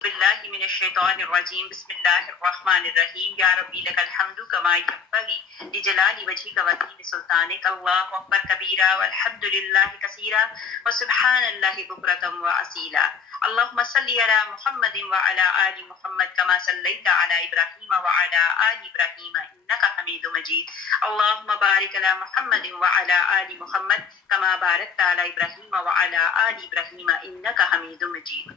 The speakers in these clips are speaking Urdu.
باللہ من الشیطان الرجیم بسم اللہ الرحمن الرحیم یا ربی لک الحمد کما ینبغی لجلال وجهک وعظیم سلطانک اللہ اکبر کبیرا والحمد للہ کثیرا وسبحان اللہ بکرۃ واصیلا اللهم صل علی محمد وعلى آل محمد كما صلیت علی ابراہیم وعلى آل ابراہیم انک حمید مجید اللهم بارک علی محمد وعلى آل محمد كما بارکت علی ابراہیم وعلى آل ابراہیم انک حمید مجید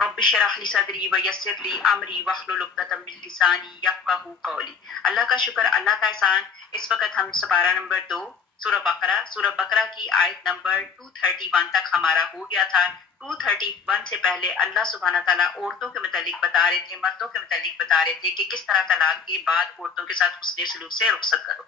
رب اشرح لی صدری ویسر لی امری واحلل عقدۃ من لسانی یفقہوا قولی۔ اللہ کا شکر، اللہ کا احسان۔ اس وقت ہم سپارہ نمبر 2 سورہ بقرہ کی آیت نمبر 231 تک ہمارا ہو گیا تھا۔ 231 سے پہلے اللہ سبحانہ تعالیٰ عورتوں کے متعلق بتا رہے تھے، مردوں کے متعلق بتا رہے تھے کہ کس طرح طلاق کے بعد عورتوں کے ساتھ حسن سلوک سے رخصت کرو۔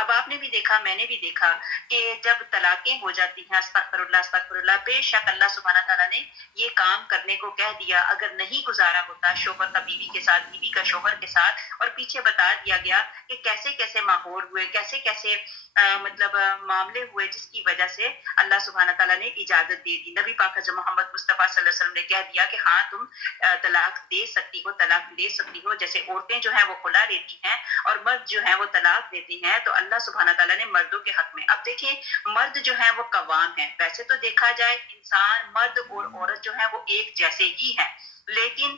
اب آپ نے بھی دیکھا، میں نے بھی دیکھا کہ جب طلاقیں ہو جاتی ہیں، استغفر اللہ، بے شک اللہ سبحانہ تعالیٰ نے یہ کام کرنے کو کہہ دیا۔ اگر نہیں گزارا ہوتا شوہر کا بیوی کے ساتھ، بیوی کا شوہر کے ساتھ، اور پیچھے بتا دیا گیا کہ کیسے کیسے ماحول ہوئے، کیسے کیسے معاملے ہوئے جس کی وجہ سے اللہ سبحانہ تعالیٰ نے اجازت دے دی۔ نبی پاک حضرت محمد مصطفیٰ صلی اللہ علیہ وسلم نے کہہ دیا کہ ہاں تم طلاق دے سکتی ہو، طلاق لے سکتی ہو۔ جیسے عورتیں جو ہیں وہ خلا لیتی ہیں اور مرد جو ہیں وہ طلاق دیتے ہیں، تو اللہ سبحانہ تعالیٰ نے مردوں کے حق میں، اب دیکھیں مرد جو ہیں وہ قوام ہیں۔ ویسے تو دیکھا جائے انسان، مرد اور عورت جو ہیں وہ ایک جیسے ہی ہیں، لیکن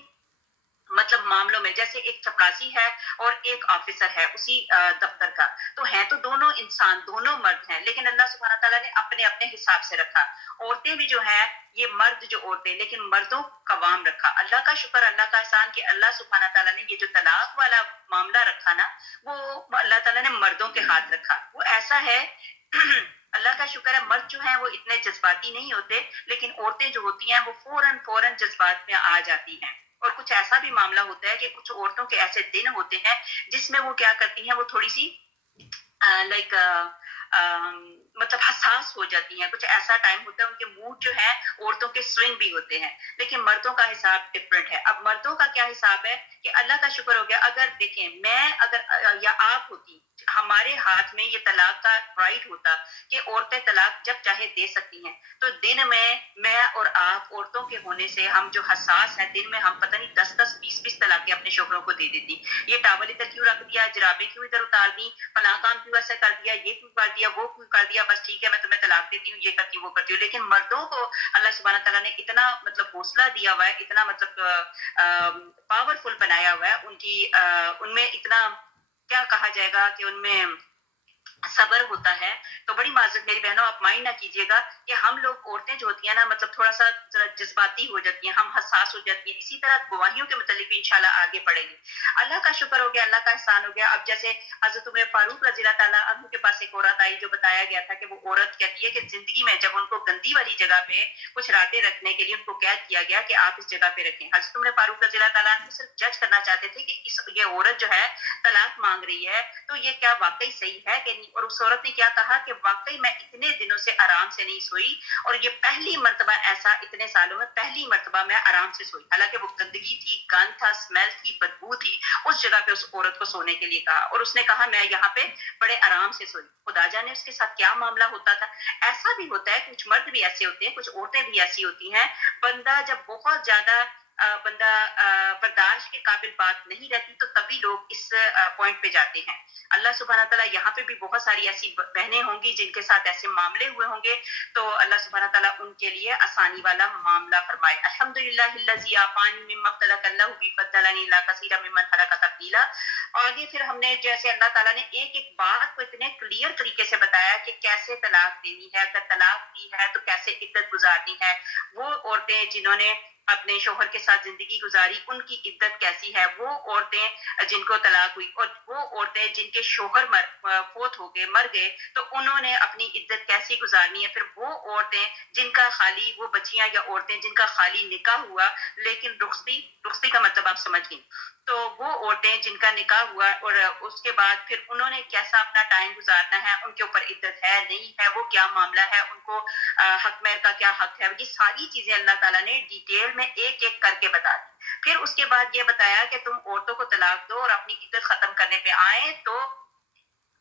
مطلب معاملوں میں جیسے ایک چپراسی ہے اور ایک آفیسر ہے اسی دفتر کا، تو ہیں تو دونوں انسان، دونوں مرد ہیں، لیکن اللہ سبحانہ تعالیٰ نے اپنے اپنے حساب سے رکھا۔ عورتیں بھی جو ہیں یہ مرد جو عورتیں، لیکن مردوں قوام رکھا۔ اللہ کا شکر، اللہ کا احسان کہ اللہ سبحانہ تعالیٰ نے یہ جو طلاق والا معاملہ رکھا نا، وہ اللہ تعالیٰ نے مردوں کے ہاتھ رکھا۔ وہ ایسا ہے اللہ کا شکر ہے، مرد جو ہیں وہ اتنے جذباتی نہیں ہوتے، لیکن عورتیں جو ہوتی ہیں وہ فوراً جذبات میں آ جاتی ہیں۔ اور کچھ ایسا بھی معاملہ ہوتا ہے کہ کچھ عورتوں کے ایسے دن ہوتے ہیں جس میں وہ کیا کرتی ہیں، وہ تھوڑی سی لائک مطلب حساس ہو جاتی ہیں۔ کچھ ایسا ٹائم ہوتا ہے ان کے موڈ جو ہے، عورتوں کے سوئنگ بھی ہوتے ہیں، لیکن مردوں کا حساب ڈفرینٹ ہے۔ اب مردوں کا کیا حساب ہے کہ اللہ کا شکر ہو گیا، اگر دیکھیں میں اگر یا آپ ہوتی، ہمارے ہاتھ میں یہ طلاق کا رائٹ ہوتا کہ عورتیں طلاق جب چاہے دے سکتی ہیں، تو دن میں اور آپ عورتوں کے ہونے سے ہم جو حساس ہیں، دن میں ہم پتہ نہیں 10 طلاقیں اپنے شوہروں کو دے دیتی۔ یہ ٹاول ادھر کیوں رکھ دیا، جرابیں کیوں ادھر اتار دی، فلاں کام کیوں ایسا کر دیا، یہ کیوں کر دیا، وہ کیوں کر دیا، بس ٹھیک ہے میں تمہیں طلاق دیتی ہوں، یہ کرتی ہوں وہ کرتی ہوں۔ لیکن مردوں کو اللہ سبحانہ تعالیٰ نے اتنا مطلب حوصلہ دیا ہوا ہے، اتنا مطلب پاورفل بنایا ہوا ہے، ان میں اتنا کیا کہا جائے گا کہ ان میں صبر ہوتا ہے۔ تو بڑی معذرت میری بہنوں، آپ مائنڈ نہ کیجیے گا کہ ہم لوگ عورتیں جو ہوتی ہیں نا، مطلب تھوڑا سا جذباتی ہو جاتی ہیں، ہم حساس ہو جاتی ہیں۔ اسی طرح گواہیوں کے متعلق بھی انشاءاللہ آگے پڑھیں گے۔ اللہ کا شکر ہو گیا، اللہ کا احسان ہو گیا۔ اب جیسے حضرت عمر فاروق رضی اللہ تعالیٰ عنہ کے پاس ایک عورت آئی، جو بتایا گیا تھا کہ وہ عورت کہتی ہے کہ زندگی میں جب ان کو گندی والی جگہ پہ کچھ راتیں رکھنے کے لیے ان کو قید کیا گیا کہ آپ اس جگہ پہ رکھیں، حضرت عمر فاروق رضی اللہ تعالیٰ عنہ صرف جج کرنا چاہتے تھے کہ یہ عورت جو ہے طلاق مانگ رہی ہے تو یہ کیا واقعی صحیح ہے کہ نہیں۔ اور اس عورت نے کیا کہا کہ واقعی میں اتنے دنوں سے آرام سے نہیں سوئی، اور یہ پہلی مرتبہ ایسا اتنے سالوں میں پہلی مرتبہ میں آرام سے سوئی۔ حالانکہ وہ گندگی تھی، گند تھا، اسمیل تھی، بدبو تھی، اس جگہ پہ اس عورت کو سونے کے لیے کہا، اور اس نے کہا میں یہاں پہ بڑے آرام سے سوئی۔ خدا جانے اس کے ساتھ کیا معاملہ ہوتا تھا۔ ایسا بھی ہوتا ہے، کچھ مرد بھی ایسے ہوتے ہیں، کچھ عورتیں بھی ایسی ہوتی ہیں، بندہ جب بہت زیادہ بندہ برداشت کے قابل بات نہیں رہتی تو تبھی لوگ اس پوائنٹ پہ جاتے ہیں۔ اللہ سبحانہ تعالیٰ یہاں پہ بھی بہت ساری ایسی بہنیں ہوں گی جن کے ساتھ ایسے معاملے ہوئے ہوں گے، تو اللہ سبحانہ تعالیٰ ان کے لیے آسانی والا معاملہ فرمائے۔ الحمدللہ الذی عافانی مما ابتلاک اللہ بہ فضلنی الی کثیر ممن خلق تفضیلا۔ آگے پھر ہم نے جیسے اللہ تعالیٰ نے ایک ایک بات کو اتنے کلیئر طریقے سے بتایا کہ کیسے طلاق دینی ہے، اگر طلاق دی ہے تو کیسے عدت گزارنی ہے، وہ عورتیں جنہوں نے اپنے شوہر کے ساتھ زندگی گزاری ان کی عدت کیسی ہے، وہ عورتیں جن کو طلاق ہوئی اور وہ عورتیں جن کے شوہر فوت ہو گئے، مر گئے، تو انہوں نے اپنی عدت کیسی گزارنی ہے۔ پھر وہ عورتیں جن کا خالی، وہ بچیاں یا عورتیں جن کا خالی نکاح ہوا لیکن رخصتی کا مطلب آپ سمجھ گئیں، تو وہ عورتیں جن کا نکاح ہوا اور اس کے بعد پھر انہوں نے کیسا اپنا ٹائم گزارنا ہے، ان کے اوپر عدت ہے نہیں ہے، وہ کیا معاملہ ہے، ان کو حق مہر کا کیا حق ہے، یہ ساری چیزیں اللہ تعالیٰ نے ڈیٹیل میں ایک ایک کر کے بتا دی۔ پھر اس کے بعد یہ بتایا کہ تم عورتوں کو طلاق دو اور اپنی عدت ختم کرنے پہ آئے تو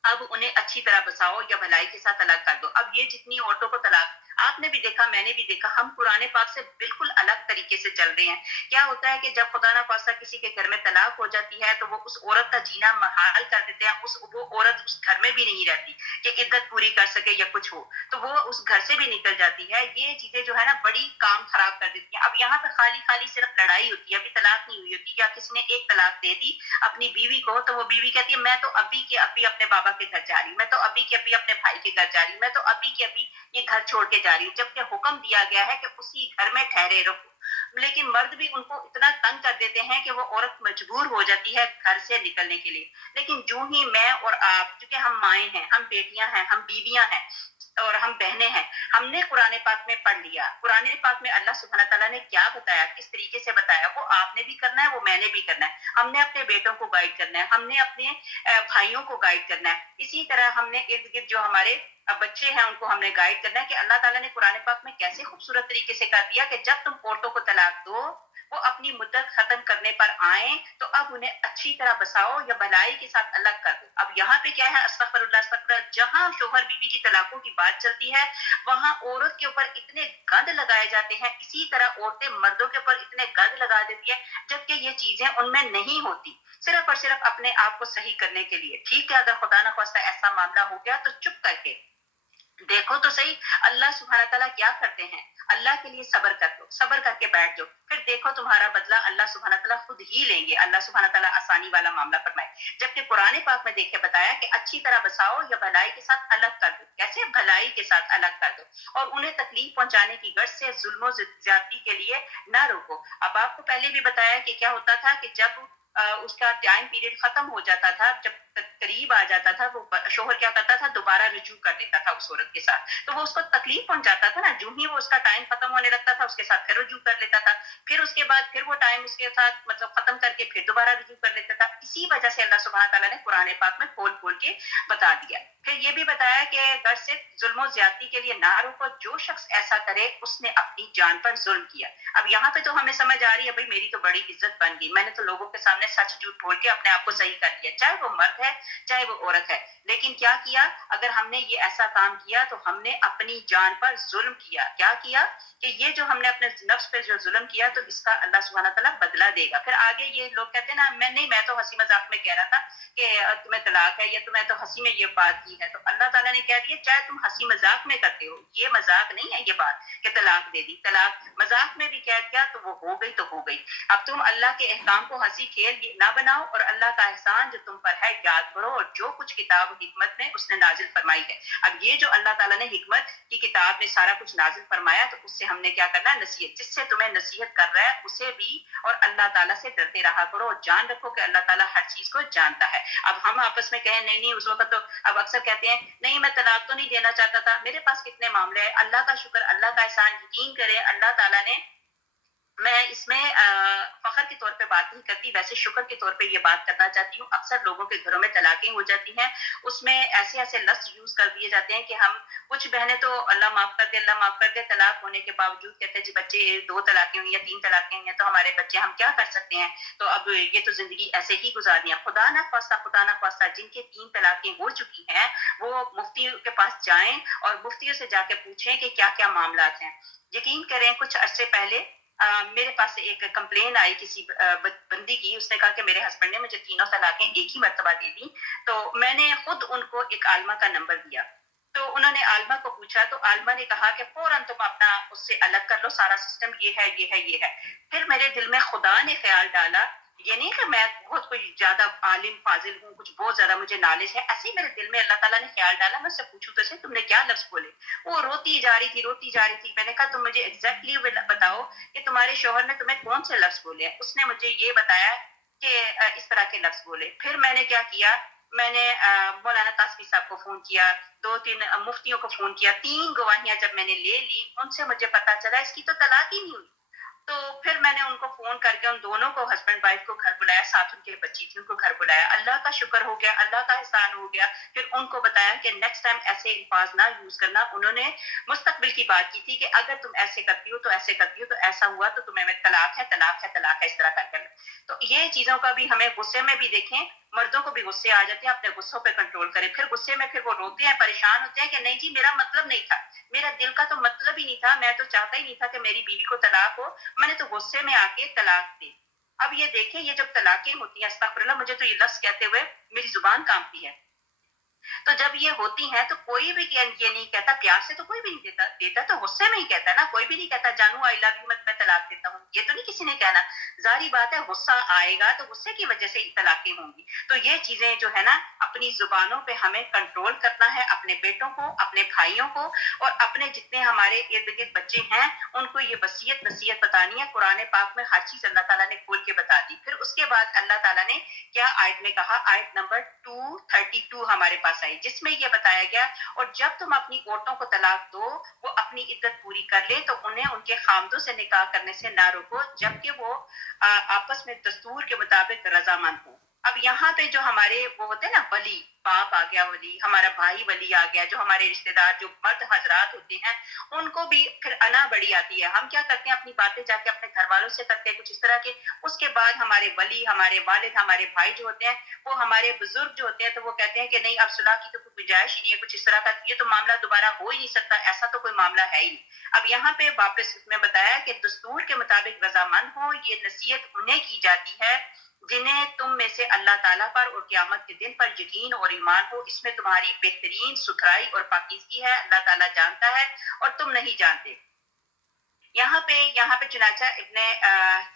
اب انہیں اچھی طرح بساؤ یا بھلائی کے ساتھ الگ کر دو. اب یہ جتنی عورتوں کو طلاق، آپ نے بھی دیکھا میں نے بھی دیکھا، ہم قرآن پاک سے بالکل الگ طریقے سے چل رہے ہیں. کیا ہوتا ہے کہ جب خدا نہ خواستہ کسی کے گھر میں طلاق ہو جاتی ہے تو وہ اس عورت کا جینا محال کر دیتے ہیں. وہ عورت اس گھر میں بھی نہیں رہتی کہ عدت پوری کر سکے یا کچھ ہو، تو وہ اس گھر سے بھی نکل جاتی ہے. یہ چیزیں جو ہے نا بڑی کام خراب کر دیتی ہیں. اب یہاں پہ خالی خالی صرف لڑائی ہوتی ہے، ابھی طلاق نہیں ہوئی ہوتی، یا کسی نے ایک طلاق دے دی اپنی بیوی کو تو وہ بیوی کہتی ہے میں تو ابھی کے ابھی اپنے بابا کے گھر جا رہی ہوں، میں تو ابھی کے ابھی اپنے بھائی کے گھر جا رہی ہوں، میں تو ابھی کے ابھی یہ گھر چھوڑ کے جا رہی ہوں، جبکہ حکم دیا گیا ہے کہ اسی گھر میں ٹھہرے رہو. لیکن مرد بھی ان کو اتنا تنگ کر دیتے ہیں کہ وہ عورت مجبور ہو جاتی ہے گھر سے نکلنے کے لیے. لیکن جو ہی میں اور آپ، چونکہ ہم مائیں ہیں، ہم بیٹیاں ہیں، ہم بیویاں ہیں اور ہم بہنیں ہیں، ہم نے قرآن پاک میں پڑھ لیا، قرآن پاک میں اللہ سبحانہ تعالیٰ نے کیا بتایا، کس طریقے سے بتایا، وہ آپ نے بھی کرنا ہے، وہ میں نے بھی کرنا ہے. ہم نے اپنے بیٹوں کو گائیڈ کرنا ہے، ہم نے اپنے بھائیوں کو گائیڈ کرنا ہے. اسی طرح ہم نے ارد گرد جو ہمارے بچے ہیں ان کو ہم نے گائیڈ کرنا ہے کہ اللہ تعالیٰ نے قرآن پاک میں کیسے خوبصورت طریقے سے کر دیا کہ جب تم عورتوں کو طلاق دو، وہ اپنی مدت ختم کرنے پر آئیں تو اب انہیں اچھی طرح بساؤ یا بھلائی کے ساتھ الگ کر دو. اب یہاں پہ کیا ہے، استغفر اللہ استغفر اللہ، جہاں شوہر بیوی کی طلاقوں کی بات چلتی ہے وہاں عورت کے اوپر اتنے گند لگائے جاتے ہیں، اسی طرح عورتیں مردوں کے اوپر اتنے گند لگا دیتی ہیں جبکہ یہ چیزیں ان میں نہیں ہوتی، صرف اور صرف اپنے آپ کو صحیح کرنے کے لیے. ٹھیک ہے، اگر خدا نہ خواستہ ایسا معاملہ ہو گیا تو چپ کر کے دیکھو تو صحیح اللہ سبحانہ تعالیٰ کیا کرتے ہیں. اللہ کے لیے صبر کر دو، صبر کر کے بیٹھ جاؤ، پھر دیکھو تمہارا بدلہ اللہ سبحانہ تعالیٰ خود ہی لیں گے. اللہ سبحانہ تعالیٰ آسانی والا معاملہ فرمائے. جبکہ قرآن پاک میں دیکھے بتایا کہ اچھی طرح بساؤ یا بھلائی کے ساتھ الگ کر دو. کیسے؟ بھلائی کے ساتھ الگ کر دو اور انہیں تکلیف پہنچانے کی غرض سے ظلم و زیادتی کے لیے نہ روکو. اب آپ کو پہلے بھی بتایا کہ کیا ہوتا تھا کہ جب اس کا ٹائم پیریڈ ختم ہو جاتا تھا، جب قریب آ جاتا تھا، وہ شوہر کیا کرتا تھا، دوبارہ رجوع کر دیتا تھا اس عورت کے ساتھ، تو وہ اس کو تکلیف پہنچاتا تھا نا. جو ہی وہ اس کا ٹائم ختم ہونے لگتا تھا اس کے ساتھ پھر رجوع کر لیتا تھا، پھر اس کے بعد پھر وہ ٹائم اس کے ساتھ مطلب ختم کر کے پھر دوبارہ رجوع کر لیتا تھا. اسی وجہ سے اللہ سبحانہ تعالیٰ نے قرآن پاک میں کھول کھول کے بتا دیا. پھر یہ بھی بتایا کہ گھر سے ظلم و زیادتی کے لیے نہ روکو، جو شخص ایسا کرے اس نے اپنی جان پر ظلم کیا. اب یہاں پہ تو ہمیں سمجھ آ رہی ہے بھائی میری تو بڑی عزت بن گئی، میں نے تو لوگوں کے سامنے سچ جھوٹ بول کے اپنے آپ کو صحیح کر لیا، چاہے وہ مرد ہے چاہے وہ عورت ہے. لیکن کیا کیا؟ اگر ہم نے یہ ایسا کام کیا تو ہم نے اپنی جان پر ظلم کیا. کیا کیا؟ کہ یہ جو ہم نے اپنے نفس پہ جو ظلم کیا تو اس کا اللہ سبحانہ تعالیٰ بدلہ دے گا. پھر آگے یہ لوگ کہتے ہیں نا میں تو ہنسی مذاق میں کہہ رہا تھا کہ تمہیں طلاق ہے یا تمہیں تو ہنسی میں یہ بات کی ہے، تو اللہ تعالیٰ نے کہہ دیا چاہے تم ہنسی مذاق میں کرتے ہو، یہ مذاق نہیں ہے یہ بات کہ طلاق دے دی. طلاق مذاق میں بھی کہہ دیا تو وہ ہو گئی تو ہو گئی. اب تم اللہ کے احکام کو ہنسی کھیل نہ بناؤ اور اللہ کا احسان جو تم پر ہے یاد کرو اور جو کچھ کتاب و حکمت میں اس نے نازل فرمائی ہے. اب یہ جو اللہ تعالیٰ نے حکمت کی کتاب میں سارا کچھ نازل فرمایا تو اس سے ہم نے کیا کرنا ہے؟ نصیحت. جس سے تمہیں نصیحت کر رہا ہے اسے بھی اور اللہ تعالیٰ سے ڈرتے رہا کرو اور جان رکھو کہ اللہ تعالیٰ ہر چیز کو جانتا ہے. اب ہم آپس میں کہیں نہیں اس وقت تو اب اکثر کہتے ہیں نہیں میں طلاق تو نہیں دینا چاہتا تھا، میرے پاس کتنے معاملے ہیں. اللہ کا شکر، اللہ کا احسان، یقین کریں اللہ تعالیٰ نے، میں اس میں فخر کے طور پہ بات نہیں کرتی، ویسے شکر کے طور پہ یہ بات کرنا چاہتی ہوں. اکثر لوگوں کے گھروں میں طلاقیں ہو جاتی ہیں، اس میں ایسے ایسے لفظ یوز کر دیے جاتے ہیں کہ ہم کچھ بہنیں تو اللہ معاف کر دے اللہ معاف کر دے طلاق ہونے کے باوجود کہتے ہیں جی بچے 2 طلاقیں ہوئی یا 3 طلاقیں ہوئی ہیں تو ہمارے بچے ہم کیا کر سکتے ہیں، تو اب یہ تو زندگی ایسے ہی گزارنی ہے. خدا نہ خواستہ جن کے 3 طلاقیں ہو چکی ہیں وہ مفتی کے پاس جائیں اور مفتیوں سے جا کے پوچھیں کہ کیا کیا معاملات ہیں. یقین کریں کچھ عرصے پہلے میرے پاس ایک کمپلین آئی کسی بندی کی. اس نے کہا کہ میرے ہسبینڈ نے مجھے 3 طلاقیں ایک ہی مرتبہ دے دی. تو میں نے خود ان کو ایک عالمہ کا نمبر دیا، تو انہوں نے عالمہ کو پوچھا تو عالمہ نے کہا کہ فوراً تم اپنا اس سے الگ کر لو، سارا سسٹم یہ ہے یہ ہے یہ ہے. پھر میرے دل میں خدا نے خیال ڈالا، یہ نہیں کہ میں بہت کوئی زیادہ عالم فاضل ہوں، کچھ بہت زیادہ مجھے نالج ہے، ایسے ہی میرے دل میں اللہ تعالیٰ نے خیال ڈالا میں اس سے پوچھوں تو صحیح تم نے کیا لفظ بولے. وہ روتی جا رہی تھی. میں نے کہا تم مجھے ایگزیکٹلی بتاؤ کہ تمہارے شوہر نے تمہیں کون سے لفظ بولے ہیں. اس نے مجھے یہ بتایا کہ اس طرح کے لفظ بولے. پھر میں نے کیا کیا، میں نے مولانا تاسفی صاحب کو فون کیا، 2-3 مفتیوں کو فون کیا، 3 گواہیاں جب میں نے لے لی ان سے مجھے پتا چلا اس کی تو طلاق ہی نہیں ہوئی. تو پھر میں نے ان کو فون کر کے ان دونوں کو ہسبینڈ وائف کو گھر بلایا، ساتھ ان کے بچی تھی ان کو گھر بلایا. اللہ کا شکر ہو گیا، اللہ کا احسان ہو گیا. پھر ان کو بتایا کہ نیکسٹ ٹائم ایسے الفاظ نہ یوز کرنا. انہوں نے مستقبل کی بات کی تھی کہ اگر تم ایسے کرتی ہو تو ایسے کرتی ہو تو ایسا ہوا تو تمہیں طلاق ہے طلاق ہے طلاق ہے اس طرح کر. تو یہ چیزوں کا بھی ہمیں غصے میں بھی دیکھیں مردوں کو بھی غصے آ جاتے ہیں, اپنے غصوں پہ کنٹرول کریں. پھر غصے میں پھر وہ روتے ہیں, پریشان ہوتے ہیں کہ نہیں جی میرا مطلب نہیں تھا, میرا دل کا تو مطلب ہی نہیں تھا, میں تو چاہتا ہی نہیں تھا کہ میری بیوی کو طلاق ہو, میں نے تو غصے میں آ کے طلاق دی. اب یہ دیکھیں یہ جب طلاقیں ہوتی ہیں, استغفر اللہ, مجھے تو یہ لفظ کہتے ہوئے میری زبان کانپتی ہے. تو جب یہ ہوتی ہیں تو کوئی بھی یہ نہیں کہتا, پیار سے تو کوئی بھی نہیں دیتا تو غصے میں ہی کہتا ہے نا. کوئی بھی نہیں کہتا جانو آئی لو یو مت میں طلاق دیتا ہوں, یہ تو نہیں کسی نے کہنا. ظاہری بات ہے غصہ آئے گا تو غصے کی وجہ سے ہی طلاقیں ہوں گی. تو یہ چیزیں جو ہے نا اپنی زبانوں پہ ہمیں کنٹرول کرنا ہے, اپنے بیٹوں کو, اپنے بھائیوں کو, اور اپنے جتنے ہمارے ارد گرد بچے ہیں ان کو یہ وصیت نصیحت بتانی ہے. قرآن پاک میں ہر چیز اللہ تعالیٰ نے کھول کے بتا دی. پھر اس کے بعد اللہ تعالیٰ نے کیا آیت میں کہا, آیت نمبر 232 ہمارے پاس آئی, جس میں یہ بتایا گیا اور جب تم اپنی عورتوں کو طلاق دو وہ اپنی عدت پوری کر لے تو انہیں ان کے خامدوں سے نکاح کرنے سے نہ روکو جبکہ وہ آپس میں دستور کے مطابق رضامند ہوں. اب یہاں پہ جو ہمارے وہ ہوتے ہیں نا ولی, باپ آ گیا ولی, ہمارا بھائی ولی آ گیا, جو ہمارے رشتہ دار جو مرد حضرات ہوتے ہیں ان کو بھی پھر انا بڑی آتی ہے. ہم کیا کرتے ہیں, اپنی باتیں جا کے اپنے گھر والوں سے کرتے ہیں کچھ اس طرح کے. اس کے بعد ہمارے ولی, ہمارے والد, ہمارے بھائی جو ہوتے ہیں وہ ہمارے بزرگ جو ہوتے ہیں تو وہ کہتے ہیں کہ نہیں اب صلح کی تو کوئی گنجائش ہی نہیں ہے, کچھ اس طرح کا, یہ تو معاملہ دوبارہ ہو ہی نہیں سکتا, ایسا تو کوئی معاملہ ہے ہی نہیں. اب یہاں پہ واپس میں بتایا کہ دستور کے مطابق رضامند ہو, یہ نصیحت انہیں کی جاتی ہے جنہیں تم میں سے اللہ تعالیٰ پر اور قیامت کے دن پر یقین اور ایمان ہو. اس میں تمہاری بہترین ستھرائی اور پاکیزگی ہے, اللہ تعالیٰ جانتا ہے اور تم نہیں جانتے. یہاں پہ چنانچہ ابن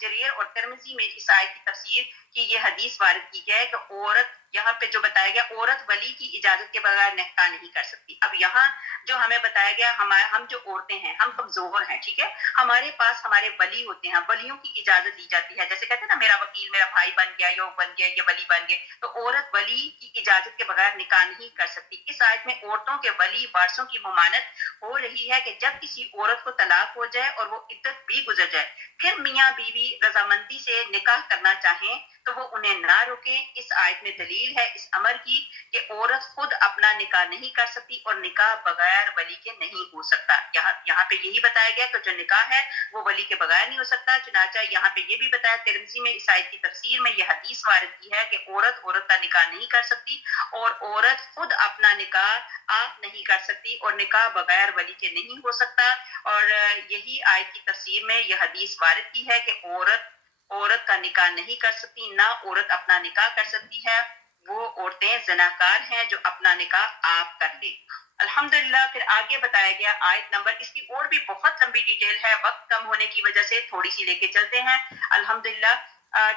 جریر اور ترمذی میں اس آیت کی تفسیر کی یہ حدیث وارد کی ہے کہ عورت, یہاں پہ جو بتایا گیا عورت ولی کی اجازت کے بغیر نکاح نہیں کر سکتی. اب یہاں جو ہمیں بتایا گیا, ہم جو عورتیں ہیں ہم کمزور ہیں, ٹھیک ہے, ہمارے پاس ہمارے ولی ہوتے ہیں, ولیوں کی اجازت لی جاتی ہے. جیسے کہتے ہیں نا میرا وکیل, میرا بھائی بن گیا, یہ بن گیا, یہ ولی بن گئے, تو عورت ولی کی اجازت کے بغیر نکاح نہیں کر سکتی. اس آیت میں عورتوں کے ولی وارثوں کی ممانعت ہو رہی ہے کہ جب کسی عورت کو طلاق ہو جائے اور وہ عدت بھی گزر جائے پھر میاں بیوی رضامندی سے نکاح کرنا چاہیں تو وہ انہیں نہ روکیں. اس آیت میں دلیل ہے اس امر کی کہ عورت خود اپنا نکاح نہیں کر سکتی اور نکاح بغیر ولی کے نہیں ہو سکتا. یہاں پہ یہی بتایا گیا کہ جو نکاح ہے وہ ولی کے بغیر نہیں ہو سکتا. چنانچہ یہاں پہ یہ بھی بتایا ترمذی میں اس آیت کی تفسیر میں یہ حدیث وارد کی ہے کہ عورت کا نکاح نہیں کر سکتی اور عورت خود اپنا نکاح آپ نہیں کر سکتی اور نکاح بغیر ولی کے نہیں ہو سکتا. اور یہی آیت کی تفسیر میں یہ حدیث وارد کی ہے کہ عورت کا نکاح نہیں کر سکتی, نہ عورت اپنا نکاح کر سکتی ہے. وہ عورتیں زناکار ہیں جو اپنا نکاح آپ کر لیں. الحمدللہ. پھر آگے بتایا گیا آیت نمبر, اس کی اور بھی بہت لمبی ڈیٹیل ہے, وقت کم ہونے کی وجہ سے تھوڑی سی لے کے چلتے ہیں. الحمدللہ.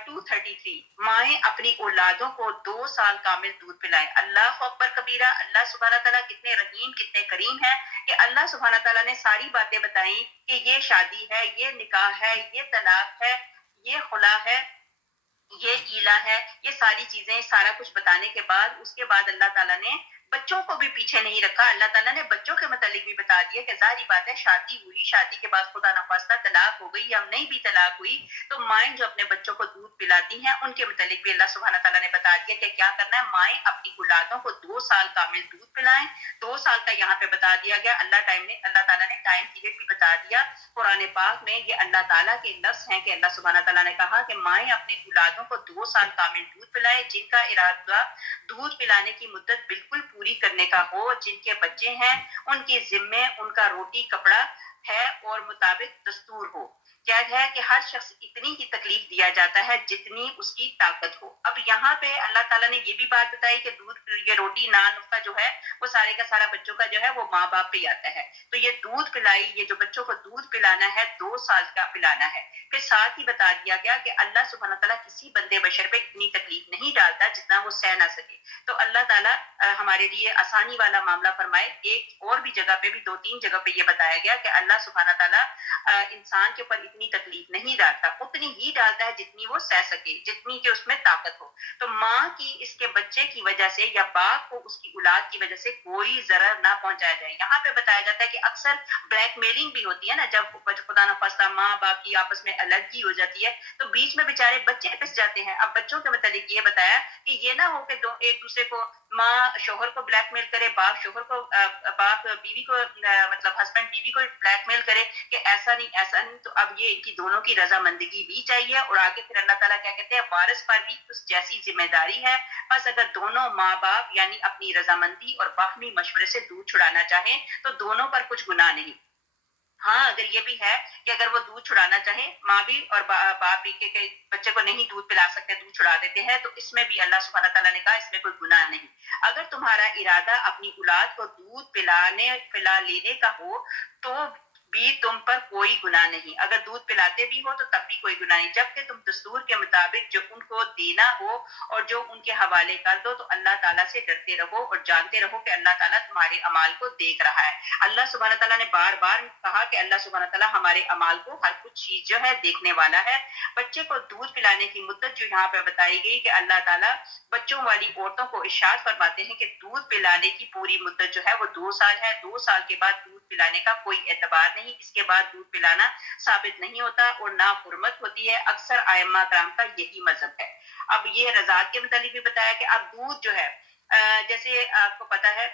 233 مائیں اپنی اولادوں کو 2 سال کامل دودھ پلائیں. اللہ اکبر کبیرہ. اللہ سبحانہ تعالیٰ کتنے رحیم کتنے کریم ہے کہ اللہ سبحانہ تعالیٰ نے ساری باتیں بتائیں کہ یہ شادی ہے, یہ نکاح ہے, یہ طلاق ہے, یہ خلا ہے, یہ ایلا ہے, یہ ساری چیزیں سارا کچھ بتانے کے بعد اس کے بعد اللہ تعالیٰ نے بچوں کو بھی پیچھے نہیں رکھا. اللہ تعالیٰ نے بچوں کے متعلق بھی بتا دیا کہ ظاہری بات ہے شادی ہوئی, شادی کے بعد خدا نخواستہ طلاق ہو گئی یا نہیں بھی طلاق ہوئی تو مائیں جو اپنے بچوں کو دودھ پلاتی ہیں ان کے متعلق بھی اللہ سبحانہ تعالیٰ نے بتا دیا کہ کیا کرنا ہے. مائیں اپنی اولادوں کو 2 سال کامل دودھ پلائیں. 2 سال کا یہاں پہ بتا دیا گیا. اللہ تعالیٰ نے ٹائم پیریڈ بھی بتا دیا. قرآن پاک میں یہ اللہ تعالیٰ کے لفظ ہیں کہ اللہ سبحانہ تعالیٰ نے کہا کہ مائیں اپنی اولادوں کو 2 سال کامل دودھ پلائے جن کا ارادہ دودھ پلانے کی مدت بالکل پوری کرنے کا ہو. جن کے بچے ہیں ان کے ذمے ان کا روٹی کپڑا ہے اور مطابق دستور ہو. کیا ہے کہ ہر شخص اتنی ہی تکلیف دیا جاتا ہے جتنی اس کی طاقت ہو. اب یہاں پہ اللہ تعالیٰ نے یہ بھی بات بتائی کہ دودھ, یہ روٹی نان کا جو ہے وہ سارے کا سارا بچوں کا جو ہے وہ ماں باپ پہ آتا ہے. تو یہ دودھ پلائی, یہ جو بچوں کو دودھ پلانا ہے 2 سال کا پلانا ہے. پھر ساتھ ہی بتا دیا گیا کہ اللہ سبحانہ تعالیٰ کسی بندے بشر پہ اتنی تکلیف نہیں ڈالتا جتنا وہ سہ نہ سکے. تو اللہ تعالیٰ ہمارے لیے آسانی والا معاملہ فرمائے. ایک اور بھی جگہ پہ بھی 2-3 جگہ پہ یہ بتایا گیا کہ اللہ سبحانہ تعالیٰ انسان کے اوپر اتنی تکلیف نہیں ڈالتا, اتنی ہی ڈالتا ہے جتنی وہ سہ سکے, جتنی کہ اس میں طاقت ہو. تو ماں کی اس کے بچے کی وجہ سے یا باپ کو اس کی اولاد کی وجہ سے کوئی ضرر نہ پہنچایا جائے. یہاں پہ بتایا جاتا ہے کہ اکثر بلیک میلنگ بھی ہوتی ہے نا, جب خدا نخواستہ ماں باپ کی آپس میں الگ ہو جاتی ہے تو بیچ میں بےچارے بچے پس جاتے ہیں. اب بچوں کے متعلق یہ بتایا کہ یہ نہ ہو کہ ایک دوسرے کو ماں شوہر کو بلیک میل کرے، باپ شوہر کو باپ بیوی کو مطلب ہسبینڈ بیوی کو بلیک میل کرے کہ ایسا نہیں ایسا نہیں، تو اب یہ ان کی دونوں کی رضامندگی بھی چاہیے. اور آگے پھر اللہ تعالیٰ کیا کہتے ہیں، وارث پر بھی اس جیسی ذمہ داری ہے. بس اگر دونوں ماں باپ یعنی اپنی رضامندی اور باہمی مشورے سے دودھ چھڑانا چاہیں تو دونوں پر کچھ گناہ نہیں. ہاں اگر یہ بھی ہے کہ اگر وہ دودھ چھڑانا چاہیں، ماں بھی اور باپ بھی کے بچے کو نہیں دودھ پلا سکتے، دودھ چھڑا دیتے ہیں، تو اس میں بھی اللہ سبحانہ تعالیٰ نے کہا اس میں کوئی گناہ نہیں. اگر تمہارا ارادہ اپنی اولاد کو دودھ پلا لینے کا ہو تو بھی تم پر کوئی گناہ نہیں. اگر دودھ پلاتے بھی ہو تو تب بھی کوئی گناہ نہیں، جبکہ تم دستور کے مطابق جو ان کو دینا ہو اور جو ان کے حوالے کر دو تو اللہ تعالیٰ سے ڈرتے رہو اور جانتے رہو کہ اللہ تعالیٰ تمہارے اعمال کو دیکھ رہا ہے. اللہ سبحانہ تعالیٰ نے بار بار کہا کہ اللہ سبحانہ تعالیٰ ہمارے اعمال کو ہر کچھ چیز جو ہے دیکھنے والا ہے. بچے کو دودھ پلانے کی مدت جو یہاں پہ بتائی گئی کہ اللہ تعالیٰ بچوں والی عورتوں کو ارشاد فرماتے ہیں کہ دودھ پلانے کی پوری مدت جو ہے وہ 2 سال ہے. 2 سال کے بعد دودھ پلانے کا کوئی اعتبار نہیں، اس کے بعد دودھ پلانا ثابت نہیں ہوتا اور نہ حرمت ہوتی ہے. اکثر ائمہ کرام کا یہی مذہب ہے. اب یہ رضاعت کے متعلق بھی بتایا کہ اب دودھ جو ہے جیسے آپ کو پتا ہے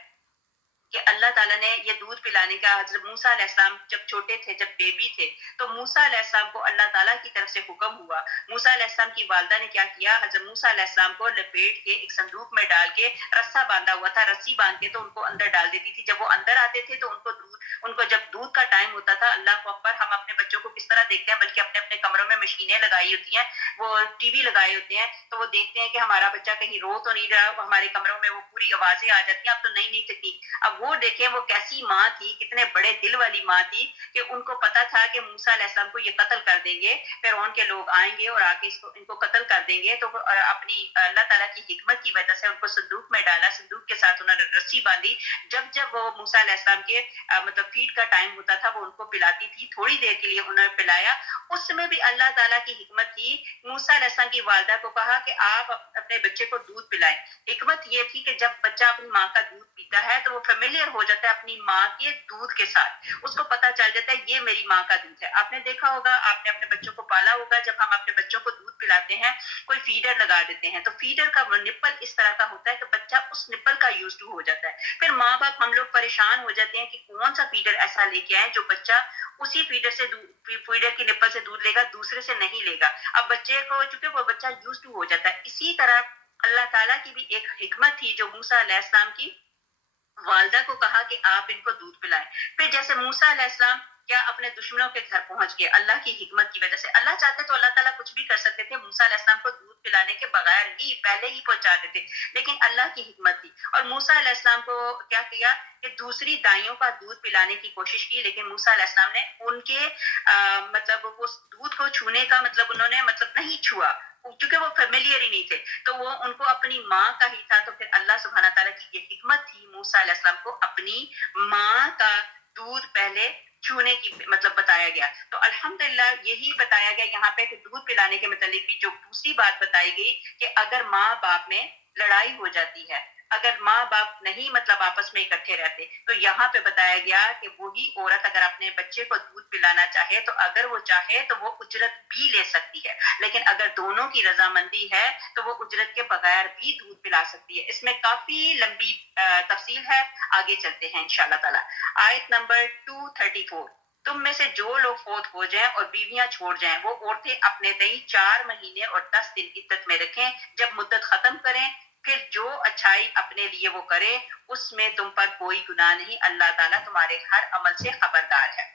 کہ اللہ تعالیٰ نے یہ دودھ پلانے کا حضرت موسیٰ علیہ السلام جب چھوٹے تھے، جب بیبی تھے، تو موسیٰ علیہ السلام کو اللہ تعالیٰ کی طرف سے حکم ہوا. موسیٰ علیہ السلام کی والدہ نے کیا کیا، حضرت موسیٰ علیہ السلام کو لپیٹ کے ایک صندوق میں ڈال کے رسا باندھا ہوا تھا، رسی باندھ کے تو ان کو اندر ڈال دیتی تھی. جب وہ اندر آتے تھے تو ان کو جب دودھ کا ٹائم ہوتا تھا، اللہ اکبر، ہم اپنے بچوں کو کس طرح دیکھتے ہیں، بلکہ اپنے اپنے کمروں میں مشینیں لگائی ہوتی ہیں، وہ ٹی وی لگائے ہوتے ہیں، تو وہ دیکھتے ہیں کہ ہمارا بچہ کہیں رو تو نہیں رہا. ہمارے کمروں میں وہ پوری آوازیں آ جاتی ہیں. اب تو نئی نئی تکنیک. اب وہ دیکھیں وہ کیسی ماں تھی، کتنے بڑے دل والی ماں تھی کہ ان کو پتا تھا کہ موسیٰ علیہ السلام کو یہ قتل کر دیں گے، فرعون کے لوگ آئیں گے اور آ کے ان کو قتل کر دیں گے. تو اپنی اللہ تعالیٰ کی حکمت کی وجہ سے ان کو صندوق میں ڈالا، صندوق کے ساتھ انہوں نے رسی باندھی. جب وہ موسیٰ علیہ السلام کے مطلب فیڈ کا ٹائم ہوتا تھا وہ ان کو پلاتی تھی، تھوڑی دیر کے لیے انہوں نے پلایا. اس میں بھی اللہ تعالیٰ کی حکمت تھی. موسیٰ علیہ السلام کی والدہ کو کہا کہ آپ اپنے بچے کو دودھ پلائیں. حکمت یہ تھی کہ جب بچہ اپنی ماں کا دودھ پیتا ہے تو وہ فیملیئر ہو جاتا ہے اپنی ماں کے دودھ کے ساتھ، اس کو پتا چل جاتا ہے یہ میری ماں کا دودھ ہے. آپ نے دیکھا ہوگا، آپ نے اپنے بچوں کو پالا ہوگا، جب ہم اپنے بچوں کو دودھ پلاتے ہیں کوئی فیڈر لگا دیتے ہیں تو فیڈر کا نپل اس طرح کا ہوتا ہے کہ بچہ اس نپل کا یوز ٹو ہو جاتا ہے. پھر ماں باپ ہم لوگ پریشان ہو جاتے ہیں کہ کون سا فیڈر ایسا لے کے آئے جو بچہ اسی فیڈر کی نپل سے دودھ لے گا، دوسرے سے نہیں لے گا. اب بچے کو چونکہ وہ بچہ یوز ٹو ہو جاتا ہے. اسی طرح اللہ تعالیٰ کی بھی ایک حکمت تھی جو موسیٰ علیہ السلام کی والدہ کو کہا کہ آپ ان کو دودھ پلائیں. پھر جیسے موسیٰ علیہ السلام کیا اپنے دشمنوں کے گھر پہنچ گئے اللہ کی حکمت کی وجہ سے. اللہ چاہتے تو اللہ تعالیٰ کچھ بھی کر سکتے تھے، موسیٰ علیہ السلام کو دودھ پلانے کے بغیر ہی پہلے ہی پہنچا دیتے، لیکن اللہ کی حکمت تھی. اور موسیٰ علیہ السلام کو کیا کیا کہ دوسری دائیوں کا دودھ پلانے کی کوشش کی، لیکن موسیٰ علیہ السلام نے ان کے مطلب اس دودھ کو چھونے کا مطلب انہوں نے مطلب نہیں چھوا، چونکہ وہ فیملیئر ہی نہیں تھے، تو وہ ان کو اپنی ماں کا ہی تھا. تو پھر اللہ سبحانہ تعالیٰ کی یہ حکمت تھی، موسیٰ علیہ السلام کو اپنی ماں کا دودھ پہلے چھونے کی مطلب بتایا گیا. تو الحمدللہ یہی بتایا گیا یہاں پہ کہ دودھ پلانے کے متعلق بھی جو دوسری بات بتائی گئی کہ اگر ماں باپ میں لڑائی ہو جاتی ہے، اگر ماں باپ نہیں مطلب آپس میں اکٹھے رہتے، تو یہاں پہ بتایا گیا کہ وہی عورت اگر اپنے بچے کو دودھ پلانا چاہے تو اگر وہ چاہے تو وہ اجرت بھی لے سکتی ہے، لیکن اگر دونوں کی رضامندی ہے تو وہ اجرت کے بغیر بھی دودھ پلا سکتی ہے. اس میں کافی لمبی تفصیل ہے، آگے چلتے ہیں انشاءاللہ تعالی. آیت نمبر 234، تم میں سے جو لوگ فوت ہو جائیں اور بیویاں چھوڑ جائیں وہ عورتیں اپنے تئیں 4 مہینے اور 10 دن عدت میں رکھیں. جب مدت ختم کریں پھر جو اچھائی اپنے لیے وہ کرے اس میں تم پر کوئی گناہ نہیں، اللہ تعالیٰ تمہارے ہر عمل سے خبردار ہے.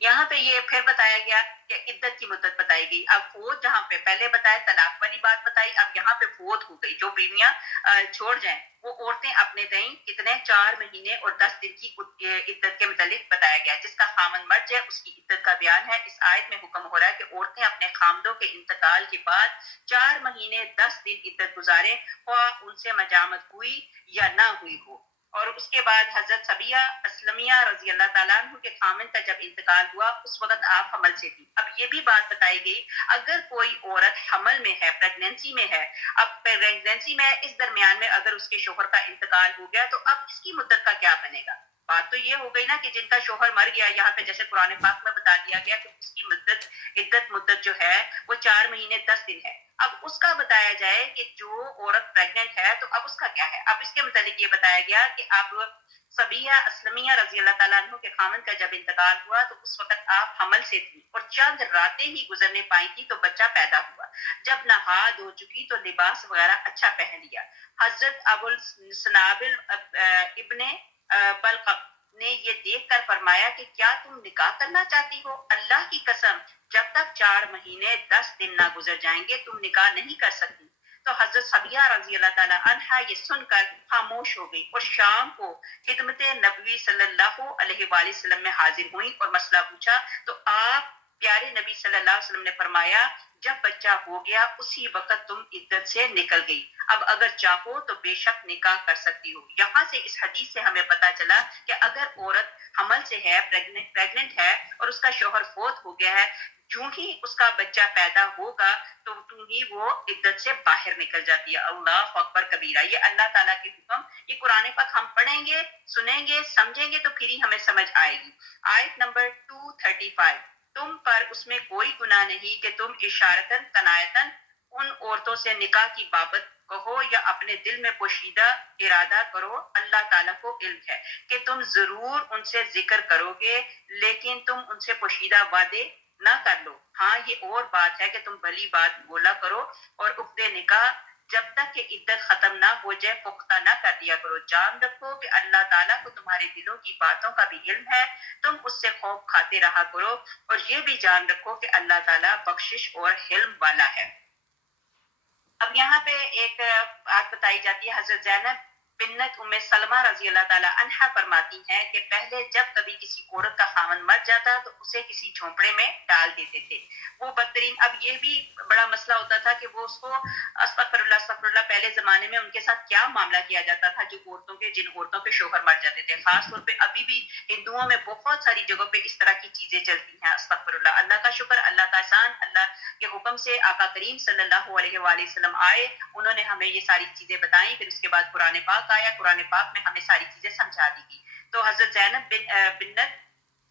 یہاں پہ یہ پھر بتایا گیا کہ عدت کی مدت بتائی گئی. اب فوت جہاں پہ پہلے بتایا طلاق والی بات بتائی، اب یہاں پہ فوت ہو گئی، جو بیویاں چھوڑ جائیں وہ عورتیں اپنے تئیں کتنے 4 مہینے اور 10 دن کی عدت کے متعلق بتایا گیا. جس کا خامن مر جائے اس کی عدت کا بیان ہے. اس آیت میں حکم ہو رہا ہے کہ عورتیں اپنے خامدوں کے انتقال کے بعد 4 مہینے 10 دن عدت گزاریں، خواہ ان سے مجامت ہوئی یا نہ ہوئی ہو. اور اس کے بعد حضرت صبیہ اسلمیہ رضی اللہ تعالیٰ عنہ کے خامن کا جب انتقال ہوا اس وقت آپ حمل سے تھی. اب یہ بھی بات بتائی گئی اگر کوئی عورت حمل میں ہے، پریگنینسی میں ہے، اب پریگنینسی میں اس درمیان میں اگر اس کے شوہر کا انتقال ہو گیا تو اب اس کی مدت کا کیا بنے گا. بات تو یہ ہو گئی نا کہ جن کا شوہر مر گیا، یہاں پہ جیسے قرآن پاک میں بتا دیا گیا کہ اس کی عدت مدت جو ہے وہ 4 مہینے 10 دن ہے. اب اس کا بتایا جائے کہ جو عورت پریگننٹ ہے تو اب اس کا کیا ہے. اب اس کے متعلق یہ بتایا گیا کہ اب صبیہ اسلمیہ رضی اللہ تعالیٰ عنہ کے خامن کا جب انتقال ہوا تو اس وقت آپ حمل سے تھی اور چند راتیں ہی گزرنے پائی تھی تو بچہ پیدا ہوا. جب نہا دھو چکی تو لباس وغیرہ اچھا پہن لیا. حضرت ابو السنابل ابن بلقب نے یہ دیکھ کر فرمایا کہ کیا تم نکاح کرنا چاہتی ہو؟ اللہ کی قسم جب تک 4 مہینے 10 دن نہ گزر جائیں گے تم نکاح نہیں کر سکتی. تو حضرت صبیہ رضی اللہ تعالیٰ عنہا یہ سن کر خاموش ہو گئی اور شام کو خدمت نبوی صلی اللہ علیہ وآلہ وسلم میں حاضر ہوئی اور مسئلہ پوچھا. تو آپ پیارے نبی صلی اللہ علیہ وسلم نے فرمایا جب بچہ ہو گیا اسی وقت تم عدت سے نکل گئی. اب اگر چاہو تو بے شک نکاح کر سکتی ہو. یہاں سے اس حدیث سے ہمیں پتا چلا کہ اگر عورت حمل سے ہے، پریگننٹ ہے اور اس کا شوہر فوت ہو گیا ہے، جو ہی اس کا بچہ پیدا ہوگا تو ہی وہ عدت سے باہر نکل جاتی ہے. اللہ اکبر کبیرہ. یہ اللہ تعالیٰ کے حکم، یہ قرآن پاک ہم پڑھیں گے، سنیں گے، سمجھیں گے تو پھر ہی ہمیں سمجھ آئے گی. آیت نمبر 235 تم پر اس میں کوئی گناہ نہیں کہ تم اشارتاً کنایتاً ان عورتوں سے نکاح کی بابت کہو یا اپنے دل میں پوشیدہ ارادہ کرو. اللہ تعالیٰ کو علم ہے کہ تم ضرور ان سے ذکر کرو گے لیکن تم ان سے پوشیدہ وعدے نہ کر لو. ہاں یہ اور بات ہے کہ تم بھلی بات بولا کرو اور عقد نکاح جب تک کہ عدت ختم نہ ہو جائے پختہ نہ کر دیا کرو. جان رکھو کہ اللہ تعالیٰ کو تمہارے دلوں کی باتوں کا بھی علم ہے. تم اس سے خوف کھاتے رہا کرو اور یہ بھی جان رکھو کہ اللہ تعالیٰ بخشش اور حلم والا ہے. اب یہاں پہ ایک بات بتائی جاتی ہے. حضرت زینب بنت ام سلمہ رضی اللہ تعالیٰ عنہا فرماتی ہیں کہ پہلے جب کبھی کسی عورت کا خاوند مر جاتا تو اسے کسی جھونپڑے میں ڈال دیتے تھے. وہ بدترین، اب یہ بھی بڑا مسئلہ ہوتا تھا کہ وہ اس کو استغفر اللہ پہلے زمانے میں ان کے ساتھ کیا معاملہ کیا جاتا تھا جو جن عورتوں کے شوہر مر جاتے تھے. خاص طور پہ ابھی بھی ہندوؤں میں بہت ساری جگہوں پہ اس طرح کی چیزیں چلتی ہیں. استغفر اللہ. اللہ کا شکر، اللہ کا احسان، اللہ کے حکم سے آقا کریم صلی اللہ علیہ وآلہ وسلم آئے، انہوں نے ہمیں یہ ساری چیزیں بتائیں. پھر اس کے بعد قرآن پاک آیا، قرآن پاک میں ہمیں ساری چیزیں سمجھا دی گئی. تو حضرت زینب بنت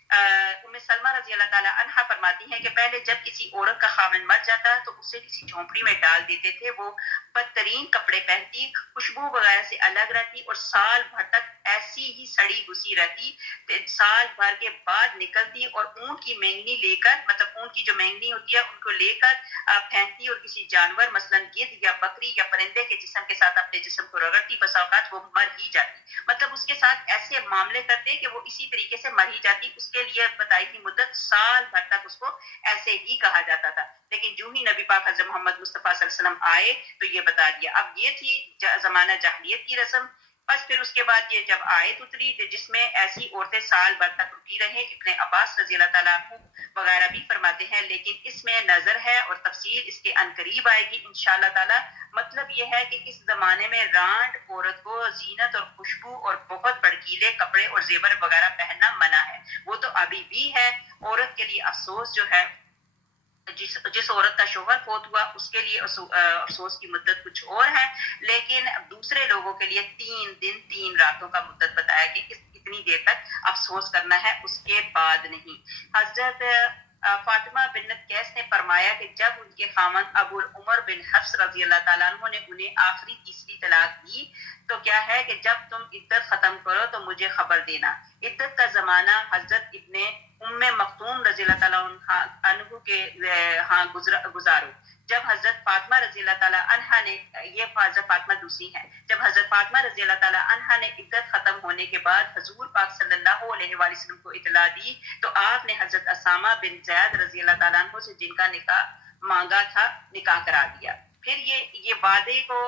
ام سلمہ رضی اللہ تعالیٰ عنہا فرماتی ہیں کہ پہلے جب کسی عورت کا خاوند مر جاتا تو اسے کسی جھونپڑی میں ڈال دیتے تھے. وہ بدترین کپڑے پہنتی، خوشبو وغیرہ سے الگ رہتی اور سال بھر تک ایسی ہی سڑی گسی رہتی. سال بھر کے بعد نکلتی اور اونٹ کی مینگنی لے کر، مطلب اونٹ کی جو مینگنی ہوتی ہے ان کو لے کر پھینکتی اور کسی جانور مثلاً گدھ یا بکری یا پرندے کے جسم کے ساتھ اپنے جسم کو رگڑتی. بس اوقات وہ مر ہی جاتی. مطلب اس کے ساتھ ایسے معاملے کرتے کہ وہ اسی طریقے سے مر ہی جاتی. اس کے لیے بتائی تھی مدت سال بھر تک اس کو ایسے ہی کہا جاتا تھا. لیکن جو ہی نبی پاک حضرت محمد مصطفیٰ صلی اللہ علیہ وسلم آئے تو یہ بتا دیا. اب یہ تھی زمانہ جاہلیت کی رسم. بس پھر اس کے بعد یہ جب آیت اتری جس میں ایسی عورتیں سال بھر تک رکی رہیں. ابن عباس رضی اللہ تعالیٰ عنہ وغیرہ بھی فرماتے ہیں، لیکن اس میں نظر ہے اور تفصیل اس کے عنقریب آئے گی انشاءاللہ تعالیٰ. مطلب یہ ہے کہ اس زمانے میں رانڈ عورت کو زینت اور خوشبو اور بہت بھڑکیلے کپڑے اور زیور وغیرہ پہننا منع ہے. وہ تو ابھی بھی ہے. عورت کے لیے افسوس جو ہے، جس عورت کا شوہر فوت ہوا اس کے لیے افسوس کی مدت کچھ اور ہے، لیکن دوسرے لوگوں کے لیے 3 دن 3 راتوں کا مدت بتایا کہ اتنی دیر تک افسوس کرنا ہے، اس کے بعد نہیں. حضرت فاطمہ بنت قیس نے فرمایا کہ جب ان کے خاوند ابو عمر بن حفص رضی اللہ تعالیٰ عنہ نے انہیں آخری تیسری طلاق دی تو کیا ہے کہ جب تم عدت ختم کرو تو مجھے خبر دینا. عدت کا زمانہ حضرت ابن ام مختوم رضی اللہ تعالیٰ عنہ کے ہاں گزارو. جب حضرت فاطمہ رضی اللہ تعالیٰ عنہا نے، یہ حضرت فاطمہ دوسری ہیں، جب حضرت فاطمہ رضی اللہ تعالیٰ عنہا نے عدت ختم ہونے کے بعد حضور پاک صلی اللہ علیہ وآلہ وسلم کو اطلاع دی تو آپ نے حضرت اسامہ بن زید رضی اللہ تعالیٰ عنہ سے جن کا نکاح مانگا تھا نکاح کرا دیا. پھر یہ وعدے کو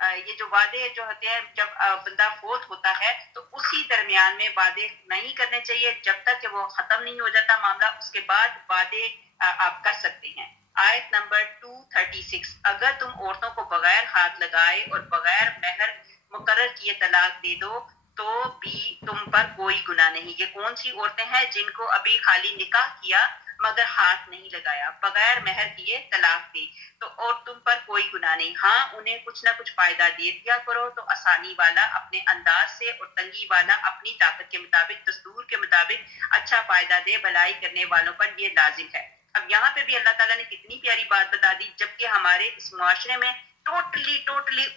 یہ جو وعدے جو ہوتے ہیں جب بندہ فوت ہوتا ہے تو اسی درمیان میں وعدے نہیں کرنے چاہیے جب تک کہ وہ ختم نہیں ہو جاتا معاملہ. اس کے بعد وعدے آپ کر سکتے ہیں. آیت نمبر 236 اگر تم عورتوں کو بغیر ہاتھ لگائے اور بغیر مہر مقرر کیے طلاق دے دو تو بھی تم پر کوئی گناہ نہیں. یہ کون سی عورتیں ہیں؟ جن کو ابھی خالی نکاح کیا مگر ہاتھ نہیں لگایا، بغیر مہر کیے طلاق دی تو اور تم پر کوئی گناہ نہیں، ہاں انہیں کچھ نہ کچھ فائدہ دے دیا کرو، تو آسانی والا اپنے انداز سے اور تنگی والا اپنی طاقت کے مطابق، دستور کے مطابق اچھا فائدہ دے، بھلائی کرنے والوں پر یہ لازم ہے۔ اب یہاں پہ بھی اللہ تعالیٰ نے کتنی پیاری بات بتا دی، جبکہ ہمارے اس معاشرے میں ٹوٹلی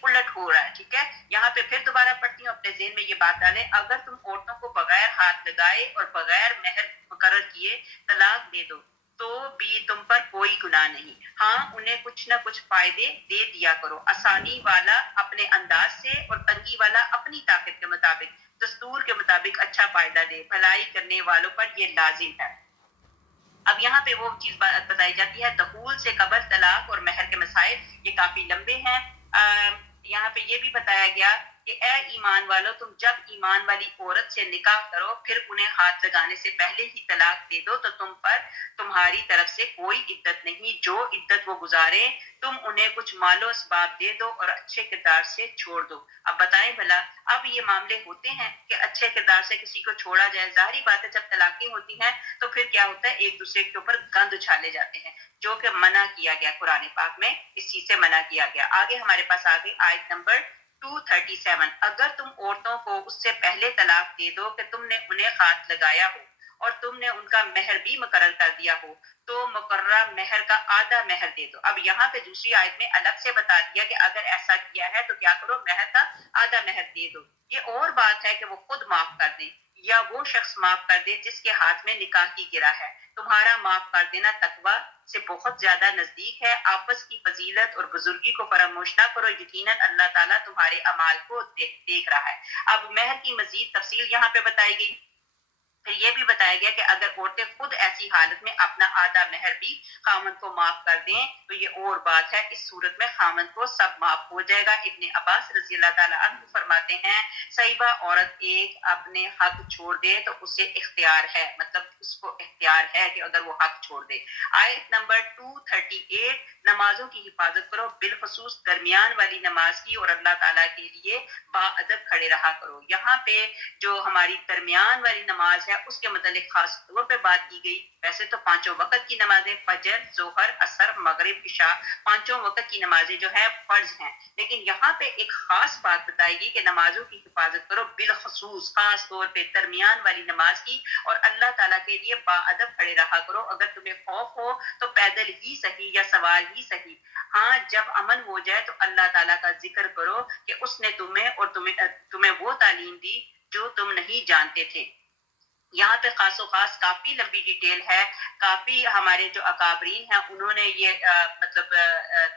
الٹ ہو رہا ہے، ٹھیک ہے۔ یہاں پہ پھر دوبارہ پڑھتی ہوں، اپنے ذہن میں یہ بات ڈالیں، اگر تم عورتوں کو بغیر ہاتھ لگائے اور بغیر مہر مقرر کیے طلاق دے دو تو بھی تم پر کوئی گناہ نہیں، ہاں انہیں کچھ نہ کچھ فائدے دے دیا کرو، آسانی والا اپنے انداز سے اور تنگی والا اپنی طاقت کے مطابق، دستور کے مطابق اچھا فائدہ دے، بھلائی کرنے والوں پر یہ لازم ہے۔ اب یہاں پہ وہ چیز بتائی جاتی ہے، دخول سے قبل طلاق اور مہر کے مسائل یہ کافی لمبے ہیں۔ یہاں پہ یہ بھی بتایا گیا کہ اے ایمان والو، تم جب ایمان والی عورت سے نکاح کرو پھر انہیں ہاتھ لگانے سے پہلے ہی طلاق دے دو تو تم پر تمہاری طرف سے کوئی عدت نہیں، جو عدت وہ گزارے تم انہیں کچھ مال و اسباب دے دو اور اچھے کردار سے چھوڑ دو۔ اب بتائیں بھلا، اب یہ معاملے ہوتے ہیں کہ اچھے کردار سے کسی کو چھوڑا جائے؟ ظاہری بات ہے جب طلاقیں ہوتی ہیں تو پھر کیا ہوتا ہے، ایک دوسرے کے اوپر گند اچھالے جاتے ہیں، جو کہ منع کیا گیا، قرآن پاک میں اس چیز سے منع کیا گیا۔ آگے ہمارے پاس آ گئی آیت نمبر 237، اگر تم عورتوں کو اس سے پہلے طلاق دے دو کہ تم نے انہیں ہاتھ لگایا ہو اور تم نے ان کا مہر بھی مقرر کر دیا ہو تو مقررہ مہر کا آدھا مہر دے دو۔ اب یہاں پہ دوسری آیت میں الگ سے بتا دیا کہ اگر ایسا کیا ہے تو کیا کرو، مہر کا آدھا مہر دے دو۔ یہ اور بات ہے کہ وہ خود معاف کر دیں یا وہ شخص معاف کر دے جس کے ہاتھ میں نکاح کی گرہ ہے، تمہارا معاف کر دینا تقویٰ سے بہت زیادہ نزدیک ہے۔ آپس کی فضیلت اور بزرگی کو فراموش نہ کرو، یقیناً اللہ تعالیٰ تمہارے اعمال کو دیکھ رہا ہے۔ اب مہر کی مزید تفصیل یہاں پہ بتائی گئی، پھر یہ بھی بتایا گیا کہ اگر عورتیں خود ایسی حالت میں اپنا آدھا مہر بھی خامند کو معاف کر دیں تو یہ اور بات ہے، اس صورت میں خامند کو سب معاف ہو جائے گا۔ ابن عباس رضی اللہ تعالیٰ عنہ فرماتے ہیں، صحیبہ عورت ایک اپنے حق چھوڑ دے تو اسے اختیار ہے، مطلب اس کو اختیار ہے کہ اگر وہ حق چھوڑ دے۔ آیت نمبر 238، نمازوں کی حفاظت کرو، بالخصوص درمیان والی نماز کی، اور اللہ تعالیٰ کے لیے با ادب کھڑے رہا کرو۔ یہاں پہ جو ہماری درمیان والی نماز ہے اس کے متعلق خاص طور پہ بات کی گئی۔ ویسے تو پانچوں وقت کی نمازیں، فجر، ظہر، عصر، مغرب، عشاء، پانچوں وقت کی نمازیں جو ہیں فرض ہیں، لیکن یہاں پہ ایک خاص بات بتائی گئی کہ نمازوں کی حفاظت کرو، بالخصوص خاص طور پہ درمیان والی نماز کی، اور اللہ تعالیٰ کے لیے با ادب کھڑے رہا کرو۔ اگر تمہیں خوف ہو تو پیدل ہی صحیح یا سوار ہی صحیح، ہاں جب امن ہو جائے تو اللہ تعالیٰ کا ذکر کرو کہ اس نے تمہیں وہ تعلیم دی جو تم نہیں جانتے تھے۔ یہاں پہ خاص و خاص کافی لمبی ڈیٹیل ہے، کافی ہمارے جو اکابرین ہیں انہوں نے یہ مطلب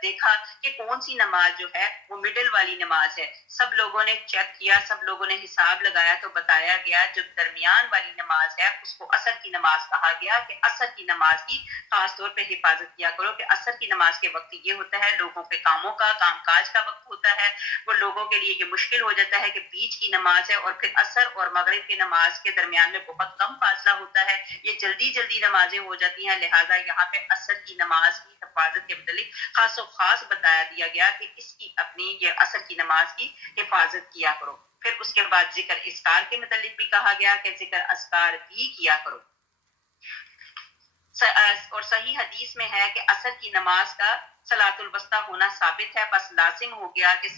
دیکھا کہ کون سی نماز جو ہے وہ مڈل والی نماز ہے۔ سب لوگوں نے چیک کیا، سب لوگوں نے حساب لگایا تو بتایا گیا جو درمیان والی نماز ہے اس کو عصر کی نماز کہا گیا، کہ عصر کی نماز کی خاص طور پہ حفاظت کیا کرو، کہ عصر کی نماز کے وقت یہ ہوتا ہے لوگوں کے کاموں کا، کام کاج کا وقت ہوتا ہے، وہ لوگوں کے لیے یہ مشکل ہو جاتا ہے کہ بیچ کی نماز ہے اور پھر عصر اور مغرب کی نماز کے درمیان میں بہت کم فاصلہ ہوتا ہے، یہ جلدی نمازیں ہو جاتی ہیں، لہٰذا یہاں پہ عصر کی نماز کی حفاظت کے متعلق خاص و خاص بتایا دیا گیا کہ اس کی اپنی یہ عصر کی نماز کی حفاظت کیا کرو۔ پھر اس کے بعد ذکر اذکار کے متعلق بھی کہا گیا کہ ذکر اذکار بھی کیا کرو، اور صحیح حدیث میں ہے کہ عصر کی نماز کا صلاۃ الوسطیٰ ہونا ثابت ہے، بس لازم ہو گیا کہ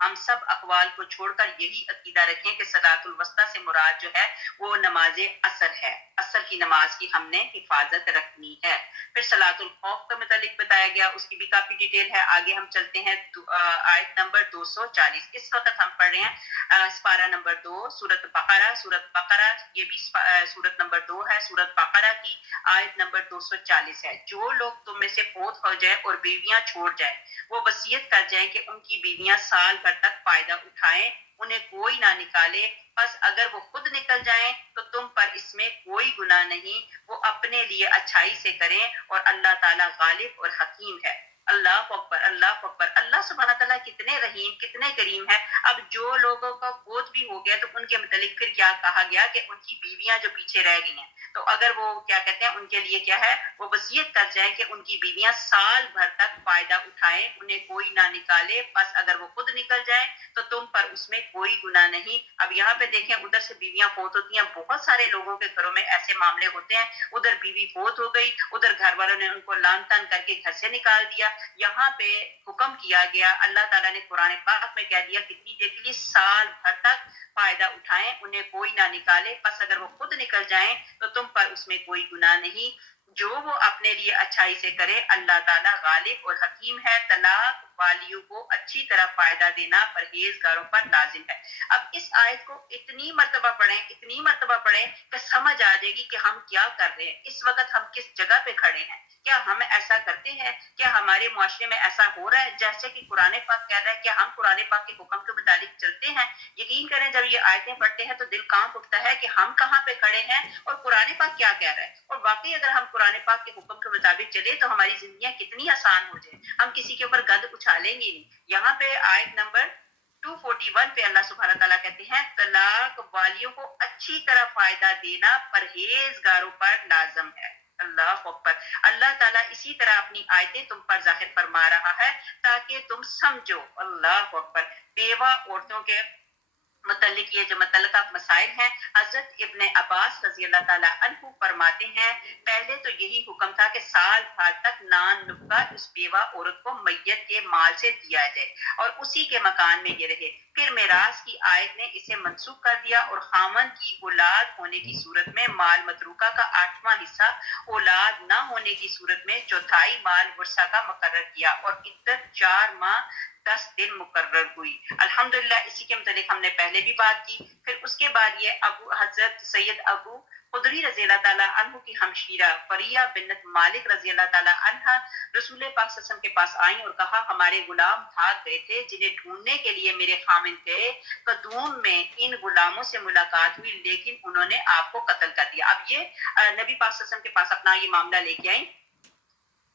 ہم سب اقوال کو چھوڑ کر یہی عقیدہ رکھیں کہ صلاۃ الوسطیٰ سے مراد جو ہے وہ نماز عصر ہے، عصر کی نماز کی ہم نے حفاظت رکھنی ہے۔ پھر صلاۃ الخوف کے متعلق بتایا گیا، اس کی بھی کافی ڈیٹیل ہے۔ آگے ہم چلتے ہیں آیت نمبر 240، اس وقت ہم پڑھ رہے ہیں سپارہ نمبر 2 سورۃ بقرہ۔ سورۃ بقرہ یہ بھی سورۃ نمبر 2 ہے، سورۃ بقرہ کی آیت نمبر 240 ہے۔ جو لوگ تم میں سے فوت ہو جائے اور بیویاں چھوڑ جائیں وہ وصیت کر جائیں کہ ان کی بیویاں سال بھر تک فائدہ اٹھائیں، انہیں کوئی نہ نکالے، بس اگر وہ خود نکل جائیں تو تم پر اس میں کوئی گناہ نہیں، وہ اپنے لیے اچھائی سے کریں اور اللہ تعالیٰ غالب اور حکیم ہے۔ اللہ اکبر، اللہ اکبر، اللہ سبحانہ تعالیٰ کتنے رحیم کتنے کریم ہے۔ اب جو لوگوں کا فوت بھی ہو گیا تو ان کے متعلق پھر کیا کہا گیا کہ ان کی بیویاں جو پیچھے رہ گئی ہیں تو اگر وہ کیا کہتے ہیں ان کے لیے کیا ہے، وہ وصیت کر جائیں کہ ان کی بیویاں سال بھر تک فائدہ اٹھائیں اٹھائے انہیں کوئی نہ نکالے، بس اگر وہ خود نکل جائیں تو تم پر اس میں کوئی گناہ نہیں۔ اب یہاں پہ دیکھیں ادھر سے بیویاں فوت ہوتی ہیں، بہت سارے لوگوں کے گھروں میں ایسے معاملے ہوتے ہیں، ادھر بیوی فوت ہو گئی، ادھر گھر والوں نے ان کو لان تان کر کے گھر سے نکال دیا۔ یہاں پہ حکم کیا گیا، اللہ تعالیٰ نے قرآن پاک میں کہہ دیا کتنی دیر کے لیے، سال بھر تک فائدہ اٹھائیں انہیں کوئی نہ نکالے، بس اگر وہ خود نکل جائیں تو تم پر اس میں کوئی گناہ نہیں۔ جو وہ اپنے لیے اچھائی سے کرے، اللہ تعالیٰ غالب اور حکیم ہے۔ طلاق والیوں کو اچھی طرح فائدہ دینا پرہیزگاروں پر لازم ہے۔ اب اس آیت کو اتنی مرتبہ پڑھیں کہ سمجھ آ جائے گی کہ ہم کیا کر رہے ہیں، اس وقت ہم کس جگہ پہ کھڑے ہیں، کیا ہم ایسا کرتے ہیں، کیا ہمارے معاشرے میں ایسا ہو رہا ہے جیسے کہ قرآن پاک کہہ رہا ہے کہ ہم قرآن پاک کے حکم کے مطابق چلتے ہیں۔ یقین کریں جب یہ آیتیں پڑھتے ہیں تو دل کانپ اٹھتا ہے کہ ہم کہاں پہ کھڑے ہیں اور قرآن پاک کیا کہہ رہا ہے، اور واقعی اگر ہم قرآن پاک کے حکم کے مطابق چلے تو ہماری زندگیاں کتنی آسان ہو جائیں، ہم کسی کے اوپر گد اچھالیں گے نہیں۔ یہاں پہ آیت نمبر 241 پہ اللہ سبحانہ تعالیٰ کہتے ہیں طلاق والیوں کو اچھی طرح فائدہ دینا پرہیزگاروں پر لازم ہے۔ اللہ اکبر، اللہ تعالیٰ اسی طرح اپنی آیتیں تم پر ظاہر فرما رہا ہے تاکہ تم سمجھو۔ اللہ اکبر، بیوہ عورتوں کے متعلق یہ جو متعلقہ مسائل ہیں، حضرت ابن عباس رضی اللہ تعالیٰ عنہ فرماتے ہیں پہلے تو یہی حکم تھا کہ سال بھر تک نان نکا اس بیوہ عورت کو میت کے مال سے دیا جائے اور اسی کے مکان میں یہ رہے۔ پھر میراث کی آیت نے اسے منسوخ کر دیا اور خاوند کی اولاد ہونے کی صورت میں مال متروکہ کا 8واں حصہ، اولاد نہ ہونے کی صورت میں چوتھائی مال ورثہ کا مقرر کیا، اور عدت 4 ماہ 10 دن مقرر ہوئی۔ الحمدللہ اسی کے متعلق ہم نے پہلے بھی بات کی۔ پھر اس کے بعد یہ حضرت سید ابو خدری رضی اللہ تعالیٰ عنہ کی ہمشیرہ فریہ بنت مالک رضی اللہ تعالیٰ عنہ رسول پاک صلی اللہ علیہ وسلم کے پاس آئیں اور کہا ہمارے غلام بھاگ گئے تھے جنہیں ڈھونڈنے کے لیے میرے خامند گئے، قدوم میں ان غلاموں سے ملاقات ہوئی لیکن انہوں نے آپ کو قتل کر دیا۔ اب یہ نبی پاک صلی اللہ علیہ وسلم کے پاس اپنا یہ معاملہ لے کے آئیں،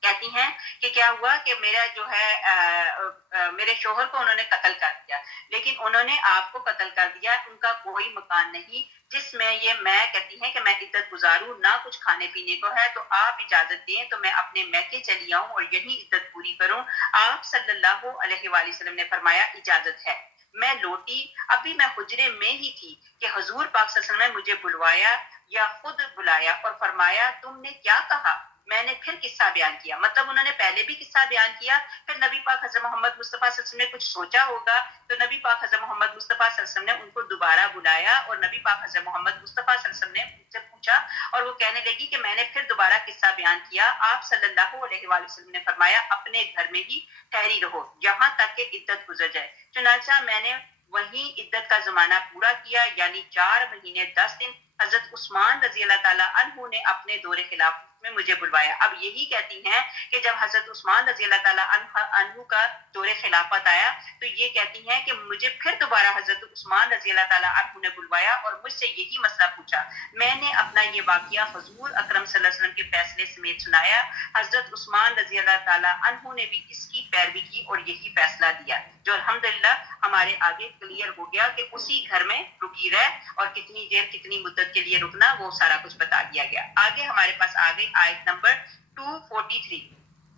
کہتی ہیں کہ کیا ہوا کہ میرا جو ہے میرے شوہر کو انہوں نے قتل کر دیا، لیکن انہوں نے آپ کو قتل کر دیا، ان کا کوئی مکان نہیں جس میں یہ میں کہتی ہیں کہ میں عدت گزاروں، نہ کچھ کھانے پینے کو ہے، تو آپ اجازت دیں تو میں اپنے میکے چلی آؤں اور یہی عدت پوری کروں۔ آپ صلی اللہ علیہ وآلہ وسلم نے فرمایا اجازت ہے۔ میں لوٹی، ابھی میں حجرے میں ہی تھی کہ حضور پاک صلی اللہ علیہ وسلم نے مجھے بلوایا یا خود بلایا اور فرمایا تم نے کیا کہا؟ میں نے پھر قصہ بیان کیا، مطلب انہوں نے پہلے بھی قصہ بیان کیا، پھر نبی پاک حضرت محمد مصطفیٰ صلی اللہ علیہ وسلم نے کچھ سوچا ہوگا تو نبی پاک حضرت محمد مصطفیٰ صلی اللہ علیہ وسلم نے ان کو دوبارہ بلایا اور نبی پاک حضرت محمد مصطفیٰ صلی اللہ علیہ وسلم نے ان سے پوچھا اور وہ کہنے لگی کہ میں نے پھر دوبارہ قصہ بیان کیا۔ آپ صلی اللہ علیہ وآلہ وسلم نے فرمایا اپنے گھر میں ہی ٹھہری رہو یہاں تک کہ عدت گزر جائے۔ چنانچہ میں نے وہیں عدت کا زمانہ پورا کیا، یعنی 4 مہینے 10 دن۔ حضرت عثمان رضی اللہ تعالیٰ عنہ نے اپنے دور خلافت میں مجھے بلوایا۔ اب یہی کہتی ہیں کہ جب حضرت عثمان رضی اللہ تعالیٰ عنہ کا دور خلافت آیا تو یہ کہتی ہیں کہ مجھے پھر دوبارہ حضرت عثمان رضی اللہ تعالیٰ عنہ نے بلوایا اور مجھ سے یہی مسئلہ پوچھا۔ میں نے اپنا یہ واقعہ حضور اکرم صلی اللہ علیہ وسلم کے فیصلے سمیت سنایا۔ حضرت عثمان رضی اللہ تعالیٰ عنہ نے بھی اس کی پیروی کی اور یہی فیصلہ دیا جو الحمدللہ ہمارے آگے کلیئر ہو گیا کہ اسی گھر میں رکی رہے اور کتنی دیر کتنی مدت کے لیے رکنا وہ سارا کچھ بتا دیا گیا۔ آگے ہمارے پاس آ گئی آیت نمبر 243۔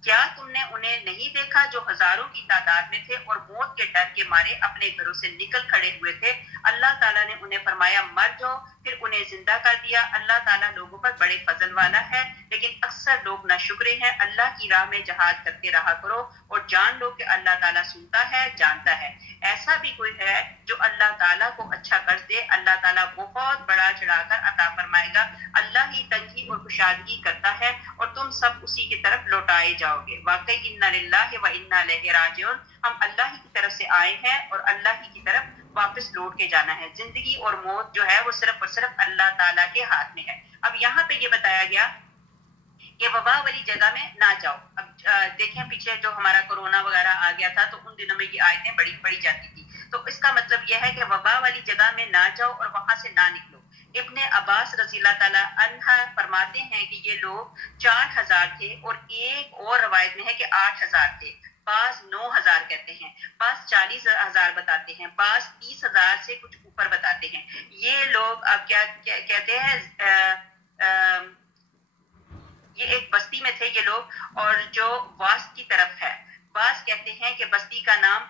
کیا تم نے انہیں نہیں دیکھا جو ہزاروں کی تعداد میں تھے اور موت کے ڈر کے مارے اپنے گھروں سے نکل کھڑے ہوئے تھے؟ اللہ تعالیٰ نے انہیں فرمایا مر جاؤ، پھر انہیں زندہ کر دیا۔ اللہ تعالیٰ لوگوں پر بڑے فضل والا ہے لیکن اکثر لوگ ناشکرے ہیں۔ اللہ کی راہ میں جہاد کرتے رہا کرو اور جان لو کہ اللہ تعالیٰ سنتا ہے جانتا ہے۔ ایسا بھی کوئی ہے جو اللہ تعالیٰ کو اچھا قرض دے، اللہ تعالیٰ بہت بڑا چڑھا کر عطا فرمائے گا۔ اللہ ہی تنگی اور کشادگی کرتا ہے اور تم سب اسی کی طرف لوٹائے جاؤ گے۔ واقعی انا للہ و انا الیہ راجعون، ہم اللہ ہی کی طرف سے آئے ہیں اور اللہ ہی کی طرف واپس لوٹ کے جانا ہے۔ زندگی اور موت جو ہے وہ صرف اور صرف اللہ تعالیٰ کے ہاتھ میں ہے۔ اب یہاں پہ یہ بتایا گیا کہ وبا والی جگہ میں نہ جاؤ۔ اب دیکھیں پیچھے جو ہمارا کورونا وغیرہ آ گیا تھا تو ان دنوں میں یہ آیتیں بڑی پڑھی جاتی تھی، تو اس کا مطلب یہ ہے کہ وبا والی جگہ میں نہ جاؤ اور وہاں سے نہ نکلو۔ ابن عباس رضی اللہ تعالیٰ عنہ فرماتے ہیں کہ یہ لوگ 6000 تھے اور ایک اور روایت میں ہے کہ 8000 تھے، بعض 9000 کہتے ہیں، بعض 40000 بتاتے ہیں، بعض 30000 سے کچھ اوپر بتاتے ہیں۔ یہ لوگ اب کیا کہتے ہیں، یہ ایک بستی میں تھے یہ لوگ، اور جو واسط کی طرف ہے۔ بعض کہتے ہیں کہ بستی کا نام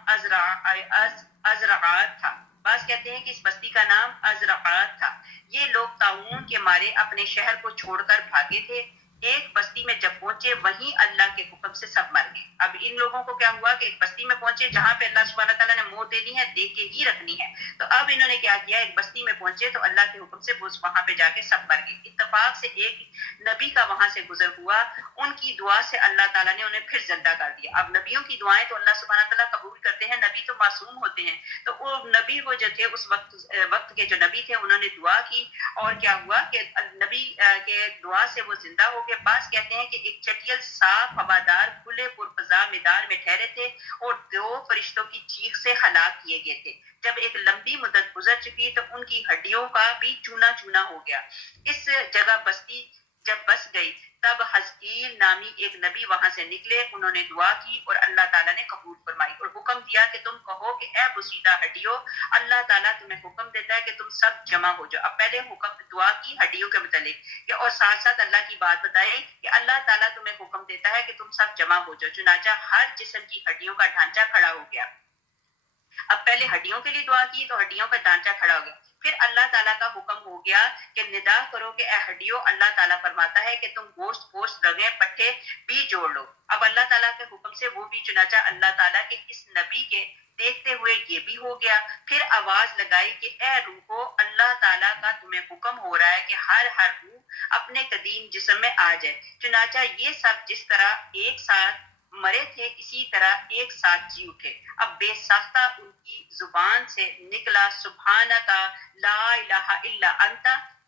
ازرعات تھا، بعض کہتے ہیں کہ اس بستی کا نام ازرعات تھا۔ یہ لوگ طاعون کے مارے اپنے شہر کو چھوڑ کر بھاگے تھے۔ ایک بستی میں جب پہنچے وہیں اللہ کے حکم سے سب مر گئے۔ اب ان لوگوں کو کیا ہوا کہ ایک بستی میں پہنچے جہاں پہ اللہ سبحانہ تعالیٰ نے موت دے دی ہے، دے کے ہی رکھنی ہے، تو اب انہوں نے کیا کیا، ایک بستی میں پہنچے تو اللہ کے حکم سے وہاں پہ جا کے سب مر گئے۔ اتفاق سے ایک نبی کا وہاں سے گزر ہوا، ان کی دعا سے اللہ تعالیٰ نے انہیں پھر زندہ کر دیا۔ اب نبیوں کی دعائیں تو اللہ سبحانہ تعالیٰ قبول کرتے ہیں، نبی تو معصوم ہوتے ہیں، تو وہ نبی وہ جو تھے اس وقت کے جو نبی تھے انہوں نے دعا کی، اور کیا ہوا کہ نبی کے دعا سے وہ زندہ ہو گئے۔ بعض کہتے ہیں کہ ایک چٹیل صاف ہوادار کھلے پرفضا میدان میں ٹھہرے تھے اور 2 فرشتوں کی چیخ سے ہلاک کیے گئے تھے۔ جب ایک لمبی مدت گزر چکی تو ان کی ہڈیوں کا بھی چونا چونا ہو گیا۔ اس جگہ بستی جب بس گئی تب حزقیل نامی ایک نبی وہاں سے نکلے، انہوں نے دعا کی اور اللہ تعالیٰ نے قبول فرمائی اور حکم دیا کہ تم کہو کہ اے بسیدہ ہڈیوں، اللہ تعالیٰ تمہیں حکم دیتا ہے کہ تم سب جمع ہو جاؤ۔ اب پہلے حکم دعا کی ہڈیوں کے متعلق اور ساتھ ساتھ اللہ کی بات بتائی کہ اللہ تعالیٰ تمہیں حکم دیتا ہے کہ تم سب جمع ہو جاؤ، چنانچہ ہر جسم کی ہڈیوں کا ڈھانچہ کھڑا ہو گیا۔ اب پہلے ہڈیوں کے لیے دعا کی تو ہڈیوں کا ڈھانچہ کھڑا ہو گیا، پھر اللہ تعالیٰ کا حکم ہو گیا کہ ندا کرو کہ اے ہڈیوں، اللہ تعالیٰ فرماتا ہے کہ تم گوشت رگیں پٹھے بھی جوڑ لو۔ اب اللہ تعالیٰ کے حکم سے وہ بھی، چنانچہ اللہ تعالیٰ کے اس نبی کے دیکھتے ہوئے یہ بھی ہو گیا۔ پھر آواز لگائی کہ اے روحو، اللہ تعالیٰ کا تمہیں حکم ہو رہا ہے کہ ہر روح اپنے قدیم جسم میں آ جائے۔ چنانچہ یہ سب جس طرح ایک ساتھ مرے تھے اسی طرح ایک ساتھ جی اٹھے۔ اب بے ساختہ ان کی زبان سے نکلا سبحانکا لا الہ الا انت،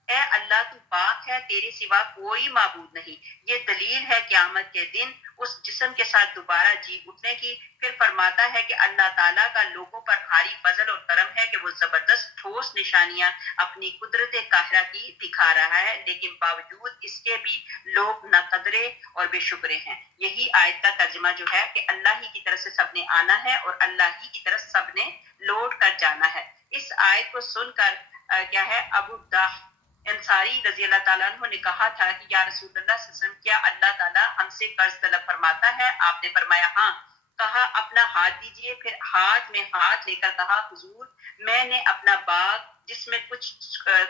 اے اللہ تو پاک ہے، تیرے سوا کوئی معبود نہیں۔ یہ دلیل ہے قیامت کے دن اس جسم کے ساتھ دوبارہ جی اٹھنے کی۔ پھر فرماتا ہے کہ اللہ تعالیٰ کا لوگوں پر بھاری فضل اور کرم ہے کہ وہ زبردست ٹھوس نشانیاں اپنی قدرت قاہرہ کی دکھا رہا ہے، لیکن باوجود اس کے بھی لوگ نہ قدرے اور بے شکرے ہیں۔ یہی آیت کا ترجمہ جو ہے کہ اللہ ہی کی طرف سے سب نے آنا ہے اور اللہ ہی کی طرف سب نے لوٹ کر جانا ہے۔ اس آیت کو سن کر کیا ہے، ابو الداح انصاری رضی اللہ تعالیٰ عنہ نے کہا تھا کہ یا رسول اللہ صلی اللہ علیہ وسلم، کیا اللہ تعالیٰ ہم سے قرض طلب فرماتا ہے؟ آپ نے فرمایا ہاں۔ کہا اپنا ہاتھ دیجئے۔ پھر ہاتھ میں ہاتھ لے کر کہا حضور، میں نے اپنا باغ جس میں کچھ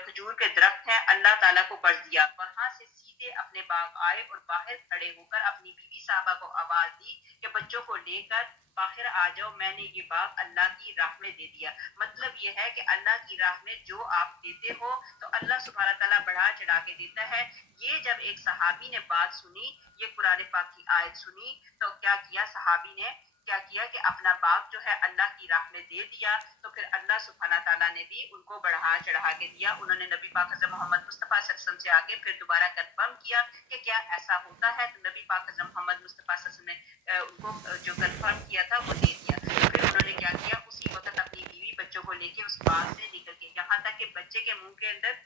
کھجور کے درخت ہیں اللہ تعالیٰ کو قرض دیا۔ وہاں سے سیدھے اپنے باغ آئے اور باہر کھڑے ہو کر اپنی بیوی صاحبہ کو آواز دی کہ بچوں کو لے کر باہر آ جاؤ، میں نے یہ باغ اللہ کی راہ میں دے دیا۔ مطلب یہ ہے کہ اللہ کی راہ میں جو آپ دیتے ہو تو اللہ سبحانہ تعالیٰ بڑھا چڑھا کے دیتا ہے۔ یہ جب ایک صحابی نے بات سنی، یہ قرآن پاک کی آیت سنی، تو کیا کیا صحابی نے، کیا کیا کہ اپنا باغ جو ہے اللہ کی راہ میں دے دیا۔ تو پھر اللہ سبحانہ تعالیٰ نے بھی ان کو بڑھا چڑھا کے دیا۔ انہوں نے نبی پاک حضرت محمد مصطفیٰ صلی اللہ علیہ وسلم سے آگے پھر دوبارہ کنفرم کیا کہ کیا ایسا ہوتا ہے، تو نبی پاک حضرت محمد مصطفیٰ صلی اللہ علیہ وسلم نے ان کو جو کنفرم کیا تھا وہ دے دیا۔ پھر انہوں نے کیا کیا، اسی وقت اپنی بیوی بچوں کو لے کے اس باغ سے نکل کے، یہاں تک کہ بچے کے منہ کے اندر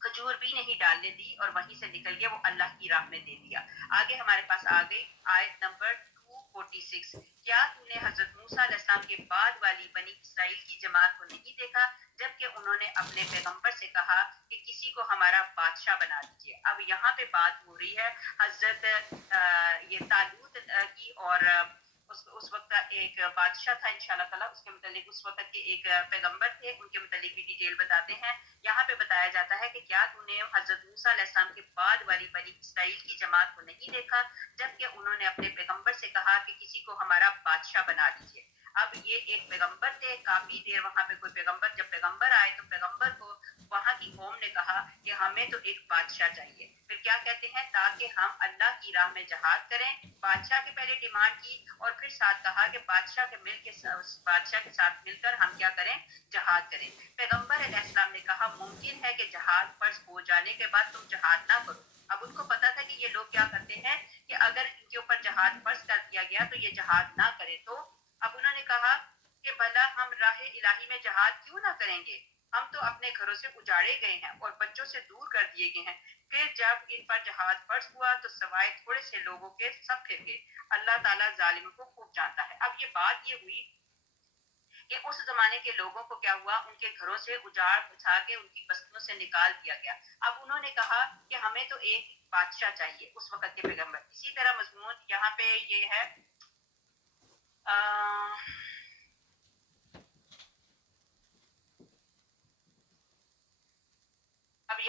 کھجور بھی نہیں ڈالنے دی اور وہیں سے نکل کے وہ اللہ کی راہ میں دے دیا۔ آگے ہمارے پاس آ گئی آیت نمبر 246، کیا تو نے حضرت موسیٰ علیہ السلام کے بعد والی بنی اسرائیل کی جماعت کو نہیں دیکھا جبکہ انہوں نے اپنے پیغمبر سے کہا کہ کسی کو ہمارا بادشاہ بنا دیجیے۔ اب یہاں پہ بات ہو رہی ہے حضرت یہ طالوت کی، اور اس وقت کا ایک بادشاہ تھا انشاءاللہ تعالیٰ، اس کے متعلق اس وقت کے ایک پیغمبر تھے، ان کے متعلق بھی ڈیٹیل بتاتے ہیں۔ یہاں پہ بتایا جاتا ہے کہ کیا تو نے حضرت موسیٰ علیہ السلام کے بعد والی بنی اسرائیل کی جماعت کو نہیں دیکھا جبکہ انہوں نے اپنے پیغمبر سے کہا کہ کسی کو ہمارا بادشاہ بنا دیجیے۔ اب یہ ایک پیغمبر تھے، کافی دیر وہاں پہ کوئی پیغمبر، جب پیغمبر آئے تو پیغمبر کو وہاں کی قوم نے کہا کہ ہمیں تو ایک بادشاہ چاہیے۔ پھر کیا کہتے ہیں، تاکہ ہم اللہ کی راہ میں جہاد کریں۔ بادشاہ کے پہلے ڈیمانڈ کی اور پھر ساتھ کہا کہ بادشاہ کے ساتھ مل کر ہم کیا کریں، جہاد کریں۔ پیغمبر علیہ السلام نے کہا ممکن ہے کہ جہاد فرض ہو جانے کے بعد تم جہاد نہ کرو۔ اب ان کو پتا تھا کہ یہ لوگ کیا کرتے ہیں کہ اگر ان کے اوپر جہاد فرض کر دیا گیا تو یہ جہاد نہ کرے، تو اب انہوں نے کہا کہ بھلا ہم راہ الہی میں جہاد کیوں نہ کریں گے، ہم تو اپنے گھروں سے اجاڑے گئے ہیں اور بچوں سے دور کر دیے گئے ہیں۔ پھر جب ان پر جہاد فرض ہوا تو سوائے تھوڑے سے لوگوں کے سب پھر گئے۔ اللہ تعالیٰ ظالموں کو خوب جانتا ہے۔ اب یہ بات یہ ہوئی کہ اس زمانے کے لوگوں کو کیا ہوا، ان کے گھروں سے اجاڑ بچھا کے ان کی بستیوں سے نکال دیا گیا۔ اب انہوں نے کہا کہ ہمیں تو ایک بادشاہ چاہیے، اس وقت کے پیغمبر۔ اسی طرح مضمون یہاں پہ یہ ہے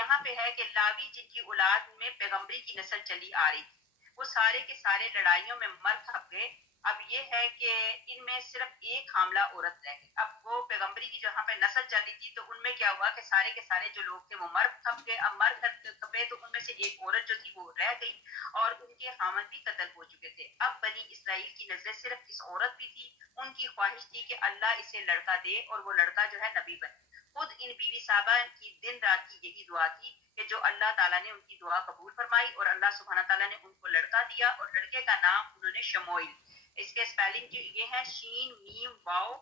یہاں پہ ہے کہ لاوی جن کی اولاد میں پیغمبری کی نسل چلی آ رہی تھی، وہ سارے کے سارے لڑائیوں میں مر کھپ گئے. اب یہ ہے کہ ان میں صرف ایک حاملہ عورت رہ گئی. اب وہ پیغمبری کی جہاں پہ نسل چل رہی تھی تو ان میں کیا ہوا کہ سارے کے سارے جو لوگ تھے وہ مر کھپ گئے. اب مر کھپے تو ان میں سے ایک عورت جو تھی وہ رہ گئی اور ان کے خامد بھی قتل ہو چکے تھے. اب بنی اسرائیل کی نظریں صرف اس عورت بھی تھی. ان کی خواہش تھی کہ اللہ اسے لڑکا دے اور وہ لڑکا جو ہے نبی بنے. خود ان بیوی صاحبہ کی دن رات کی یہی دعا تھی کہ جو اللہ تعالیٰ نے ان کی دعا قبول فرمائی اور اللہ سبحانہ تعالیٰ نے ان کو لڑکا دیا اور لڑکے کا نام انہوں نے شموئیل. اس کے اسپیلنگ جو یہ ہے شین میم واو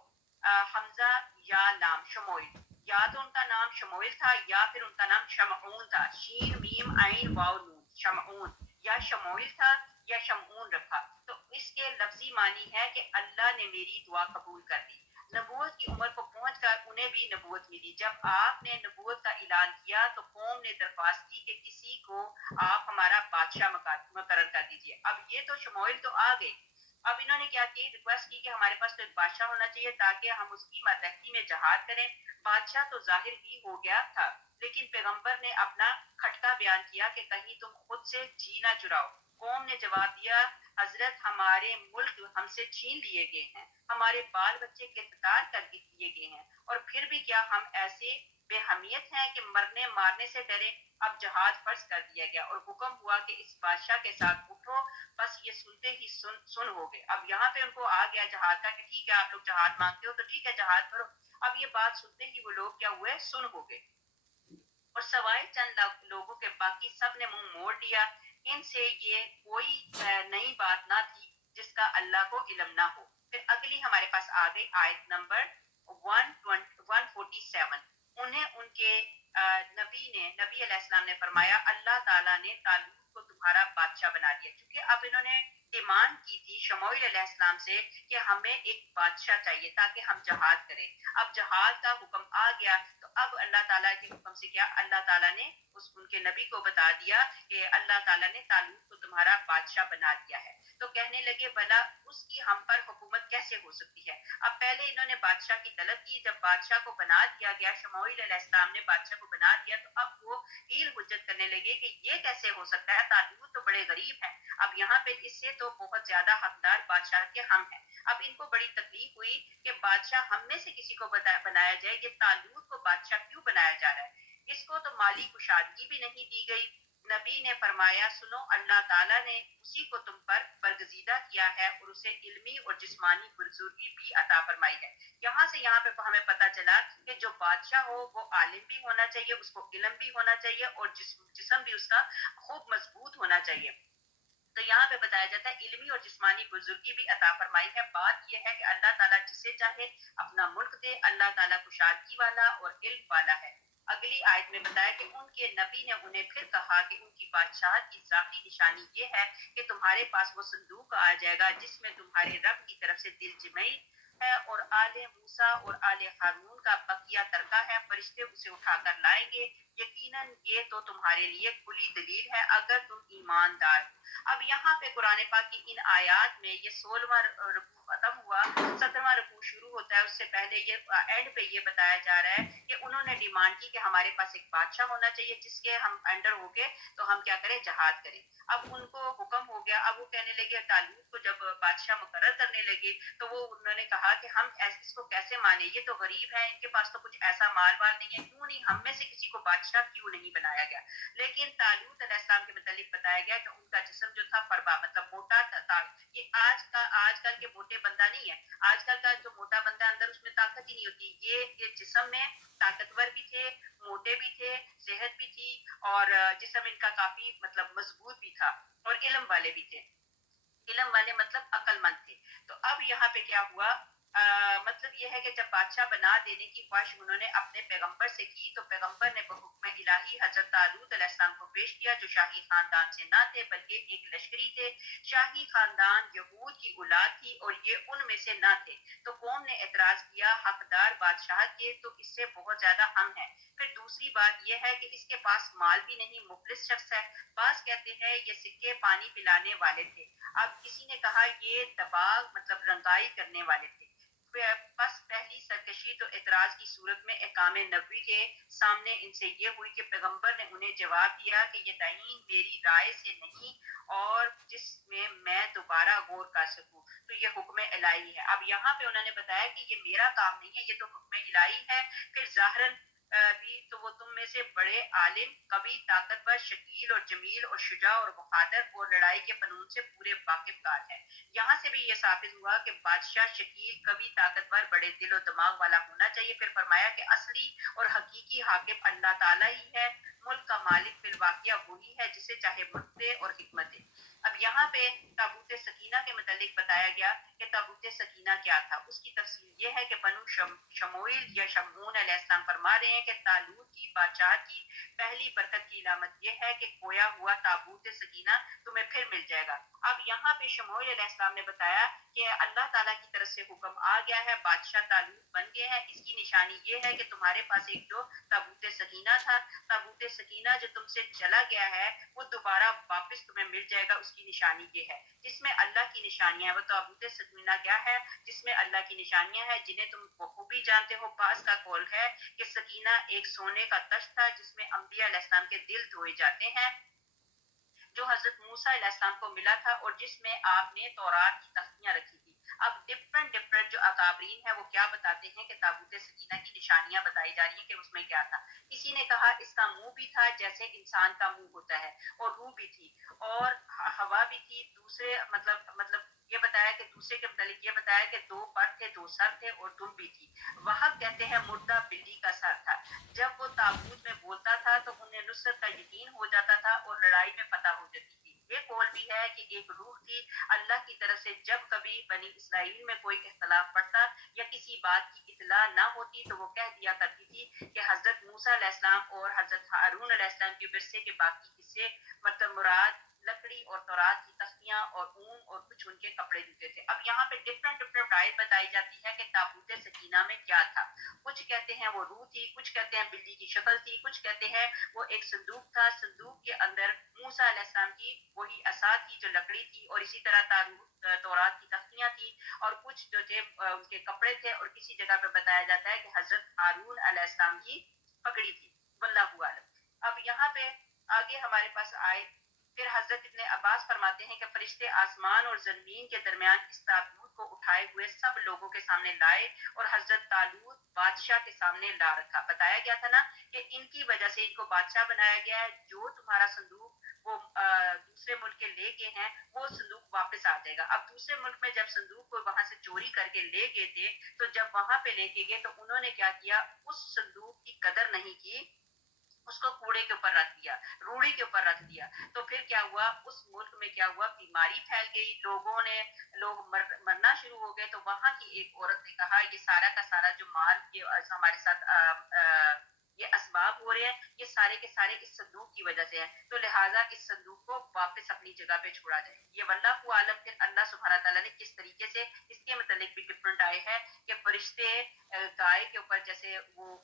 حمزہ یا لام شموئیل. یا تو ان کا نام شموئیل تھا یا پھر ان کا نام شمعون تھا. شین میم عین واو نون شمعون. یا شموئیل تھا یا شمعون رکھا. تو اس کے لفظی معنی ہے کہ اللہ نے میری دعا قبول کر دی. نبوت کی عمر کو پہنچ کر انہیں بھی نبوت ملی. جب آپ نے نبوت کا اعلان کیا تو قوم نے درخواست کی کہ کسی کو آپ ہمارا بادشاہ مقرر کر دیجئے. اب یہ تو شموئیل تو آ گئے. اب انہوں نے کیا کی، ریکویسٹ کی کہ ہمارے پاس تو ایک بادشاہ ہونا چاہیے تاکہ ہم اس کی ماتحتی میں جہاد کریں. بادشاہ تو ظاہر ہی ہو گیا تھا لیکن پیغمبر نے اپنا کھٹکا بیان کیا کہ کہیں تم خود سے جی نہ چراؤ. قوم نے جواب دیا، حضرت ہمارے ملک ہم سے چھین لیے گئے ہیں، ہمارے بال بچے گرفتار کر دیے گئے ہیں اور پھر بھی کیا ہم ایسے بے حمیت ہیں کہ مرنے مارنے سے ڈرے. اب جہاد فرض کر دیا گیا اور حکم ہوا کہ اس بادشاہ کے ساتھ اٹھو. بس یہ سنتے ہی سن ہو گئے. اب یہاں پہ ان کو آ گیا جہاد کا کہ ٹھیک ہے آپ لوگ جہاد مانگتے ہو تو ٹھیک ہے جہاد کرو. اب یہ بات سنتے ہی وہ لوگ کیا ہوئے، سن ہو گئے اور سوائے چند لوگوں کے باقی سب نے منہ موڑ لیا. ان سے یہ کوئی نئی بات نہ تھی جس کا اللہ کو علم نہ ہو. پھر اگلی ہمارے پاس آ گئی آیت نمبر 147. انہیں ان کے نبی علیہ السلام نے فرمایا اللہ تعالیٰ نے طالوت کو تمہارا بادشاہ بنا دیا. کیونکہ اب انہوں نے ڈیمانڈ کی تھی شموئیل علیہ السلام سے کہ ہمیں ایک بادشاہ چاہیے تاکہ ہم جہاد کریں. اب جہاد کا حکم آ گیا تو اب اللہ تعالیٰ کے حکم سے کیا اللہ تعالیٰ نے ان کے نبی کو بتا دیا کہ اللہ تعالیٰ نے طالوت کو تمہارا بادشاہ بنا دیا ہے. تو کہنے لگے بھلا اس کی ہم پر حکومت کیسے ہو سکتی ہے. اب پہلے انہوں نے بادشاہ کی طلب کی، جب بادشاہ کو بنا دیا گیا، شموئیل علیہ السلام نے بادشاہ کو بنا دیا تو اب وہ ہیل حجت کرنے لگے کہ یہ کیسے ہو سکتا ہے، طالوت تو بڑے غریب ہیں. اب یہاں پہ اس سے تو بہت زیادہ حقدار بادشاہ کے ہم ہیں. اب ان کو بڑی تکلیف ہوئی کہ بادشاہ ہم میں سے کسی کو بنایا جائے، یہ طالوت کو بادشاہ کیوں بنایا جا رہا ہے. اس کو تو مالی کشادگی بھی نہیں دی گئی. نبی نے فرمایا سنو اللہ تعالیٰ نے اسی کو تم پر برگزیدہ کیا ہے اور اسے علمی اور جسمانی بزرگی بھی عطا فرمائی ہے. یہاں سے یہاں پہ ہمیں پتہ چلا کہ جو بادشاہ ہو وہ عالم بھی ہونا چاہیے، اس کو علم بھی ہونا چاہیے اور جسم بھی اس کا خوب مضبوط ہونا چاہیے. تو یہاں پہ بتایا جاتا ہے علمی اور جسمانی بزرگی بھی عطا فرمائی ہے. بات یہ ہے کہ اللہ تعالیٰ جسے چاہے اپنا ملک دے. اللہ تعالیٰ کشادگی والا اور علم والا ہے. اگلی آیت میں بتایا کہ ان کے نبی نے انہیں پھر کہا کہ ان کی بادشاہت کی ظاہری نشانی یہ ہے کہ تمہارے پاس وہ صندوق آ جائے گا جس میں تمہارے رب کی طرف سے دل جمعی ہے اور آل موسیٰ اور آل ہارون کا بقیہ ترکہ ہے. فرشتے اسے اٹھا کر لائیں گے. یقیناً یہ تو تمہارے لیے کھلی دلیل ہے اگر تم ایماندار. اب یہاں پہ قرآن پاک کی ان آیات میں یہ 16واں رکوع ختم ہوا، 17واں رکوع شروع ہوتا ہے. اس سے پہلے یہ اینڈ پہ یہ بتایا جا رہا ہے کہ انہوں نے ڈیمانڈ کی کہ ہمارے پاس ایک بادشاہ ہونا چاہیے جس کے ہم انڈر ہو کے تو ہم کیا کریں، جہاد کریں. اب ان کو حکم ہو گیا. اب وہ کہنے لگے طالوت کو جب بادشاہ مقرر کرنے لگے تو وہ انہوں نے کہا کہ ہم اس کو کیسے مانے، یہ تو غریب ہے، ان کے پاس تو کچھ ایسا مال وال نہیں ہے، کیوں نہیں ہم میں سے کسی کو بادشاہ کیوں نہیں بنایا گیا. لیکن طالوت علیہ السلام کے متعلق بتایا گیا کہ ان کا جسم جو تھا فربا مطلب موٹا تھا. یہ آج کل کے موٹے بندہ نہیں ہے. آج کل کا جو موٹا بندہ اندر اس میں طاقت ہی نہیں ہوتی. یہ جسم میں طاقتور بھی تھے، موٹے بھی تھے، صحت بھی تھی اور جسم ان کا کافی مطلب مضبوط بھی تھا اور علم والے بھی تھے. علم والے مطلب عقل مند تھے. تو اب یہاں پہ کیا ہوا، مطلب یہ ہے کہ جب بادشاہ بنا دینے کی خواہش انہوں نے اپنے پیغمبر سے کی تو پیغمبر نے بحکم الہی حضرت طالوت علیہ السلام کو پیش کیا جو شاہی خاندان سے نہ تھے بلکہ ایک لشکری تھے. شاہی خاندان یہود کی اولاد تھی اور یہ ان میں سے نہ تھے. تو قوم نے اعتراض کیا حقدار بادشاہت کے تو اس سے بہت زیادہ ہم ہیں. پھر دوسری بات یہ ہے کہ اس کے پاس مال بھی نہیں، مفلس شخص ہے. بعض کہتے ہیں یہ سکے پانی پلانے والے تھے. اب کسی نے کہا یہ دباغ مطلب رنگائی کرنے والے تھے. بس پہلی سرکشی تو اعتراض کی صورت میں احکام نبوی کے سامنے ان سے یہ ہوئی کہ پیغمبر نے انہیں جواب دیا کہ یہ تعین میری رائے سے نہیں اور جس میں میں دوبارہ غور کر سکوں تو یہ حکم الہی ہے. اب یہاں پہ انہوں نے بتایا کہ یہ میرا کام نہیں ہے، یہ تو حکم الہی ہے. پھر ظاہراً بھی تو وہ تم میں سے بڑے عالم، قوی، طاقتور، شکیل اور جمیل اور شجاع اور بہادر اور لڑائی کے فنون سے پورے واقف کار ہے. یہاں سے بھی یہ ثابت ہوا کہ بادشاہ شکیل، قوی، طاقتور، بڑے دل و دماغ والا ہونا چاہیے. پھر فرمایا کہ اصلی اور حقیقی حاکم اللہ تعالیٰ ہی ہے. ملک کا مالک بالواقعہ وہی ہے جسے چاہے ملک دے اور حکمت دے. اب یہاں پہ تابوت سکینہ کے متعلق بتایا گیا کہ تابوت سکینہ کیا تھا. اس کی تفصیل یہ ہے کہ بنو شموئیل یا شمعون علیہ السلام فرما رہے ہیں کہ طالوت کی بادشاہت کی پہلی برکت کی علامت یہ ہے کہ کھویا ہوا تابوت سکینہ تمہیں پھر مل جائے گا. اب یہاں پہ شموئیل علیہ السلام نے بتایا کہ اللہ تعالیٰ کی طرف سے حکم آ گیا ہے، بادشاہ طالوت بن گئے ہیں. اس کی نشانی یہ ہے کہ تمہارے پاس ایک جو تابوت سکینہ تھا، تابوت سکینہ جو تم سے چلا گیا ہے وہ دوبارہ واپس تمہیں مل جائے گا. اس کی نشانی یہ ہے جس میں اللہ کی نشانیاں ہیں. وہ تابوت سکینہ کیا ہے؟ جس میں اللہ کی نشانیاں ہیں جنہیں تم بخوبی جانتے ہو. بعض کا قول ہے کہ سکینہ ایک سونے کا تشت تھا جس میں انبیاء علیہ السلام کے دل دھوئے جاتے ہیں، جو حضرت موسیٰ علیہ السلام کو ملا تھا اور جس میں آپ نے تورات کی تختیاں رکھی تھی. اب ڈفرنٹ جو اکابرین ہیں وہ کیا بتاتے ہیں کہ تابوت سکینہ کی نشانیاں بتائی جا رہی ہیں کہ اس میں کیا تھا. کسی نے کہا اس کا منہ بھی تھا جیسے انسان کا منہ ہوتا ہے، اور روح بھی تھی اور ہوا بھی تھی. دوسرے مطلب یہ بتایا کہ دوسرے کے متعلق یہ بتایا کہ دو پر تھے، دو سر تھے اور دم بھی تھی. وہاں کہتے ہیں مردہ بلی کا سر تھا. جب وہ تابوت میں بولتا تھا تو انہیں نصرت کا یقین ہو جاتا تھا اور لڑائی میں فتح ہو جاتی تھی. یہ قول بھی ہے کہ ایک روح تھی اللہ کی طرف سے. جب کبھی بنی اسرائیل میں کوئی اختلاف پڑتا یا کسی بات کی اطلاع نہ ہوتی تو وہ کہہ دیا کرتی تھی کہ حضرت موسیٰ علیہ السلام اور حضرت ہارون علیہ السلام کے ورثے کے باقی حصے مطلب مراد لکڑی اور تورات کی تختیاں اور اون اور کچھ ان کے کپڑے جوتے تھے. اب یہاں پہ ڈفرنٹ رائے بتائی جاتی ہے کہ تابوت سکینہ میں کیا تھا. کچھ کہتے ہیں وہ روح تھی، کچھ کہتے ہیں بلی کی شکل تھی، کچھ کہتے ہیں وہ ایک صندوق تھا. صندوق کے اندر موسیٰ علیہ السلام کی وہی عصا تھی جو لکڑی تھی، اور اسی طرح تورات کی تختیاں تھی، اور کچھ جو تھے ان کے کپڑے تھے. اور کسی جگہ پہ بتایا جاتا ہے کہ حضرت ہارون علیہ السلام کی پگڑی تھی. واللہ اعلم. اب یہاں پہ آگے ہمارے پاس آئے پھر حضرت ابن عباس فرماتے ہیں کہ فرشتے آسمان اور زمین کے درمیان اس تابوت کو اٹھائے ہوئے سب لوگوں کے سامنے لائے اور حضرت طالوت بادشاہ کے سامنے لا رکھا. بتایا گیا تھا نا کہ ان کی وجہ سے ان کو بادشاہ بنایا گیا ہے. جو تمہارا صندوق وہ دوسرے ملک کے لے گئے ہیں وہ صندوق واپس آ جائے گا. اب دوسرے ملک میں جب صندوق کو وہاں سے چوری کر کے لے گئے تھے تو جب وہاں پہ لے کے گئے تو انہوں نے کیا کیا، اس صندوق کی قدر نہیں کی، اس کو کوڑے کے اوپر رکھ دیا، روڑی کے اوپر رکھ دیا. تو پھر کیا ہوا، اس ملک میں کیا ہوا، بیماری پھیل گئی، لوگ مرنا شروع ہو گئے. تو وہاں کی ایک عورت نے کہا یہ سارا کا سارا جو مال یہ ہمارے ساتھ یہ اسباب ہو رہے ہیں یہ سارے کے سارے اس صندوق کی وجہ سے ہیں، تو لہٰذا اس صندوق کو واپس اپنی جگہ پہ چھوڑا جائے. یہ واللہ عالم. پھر اللہ سبحانہ تعالیٰ نے کس طریقے سے اس کے متعلق بھی ڈفرنٹ آئے ہیں کہ فرشتے گائے کے اوپر، جیسے وہ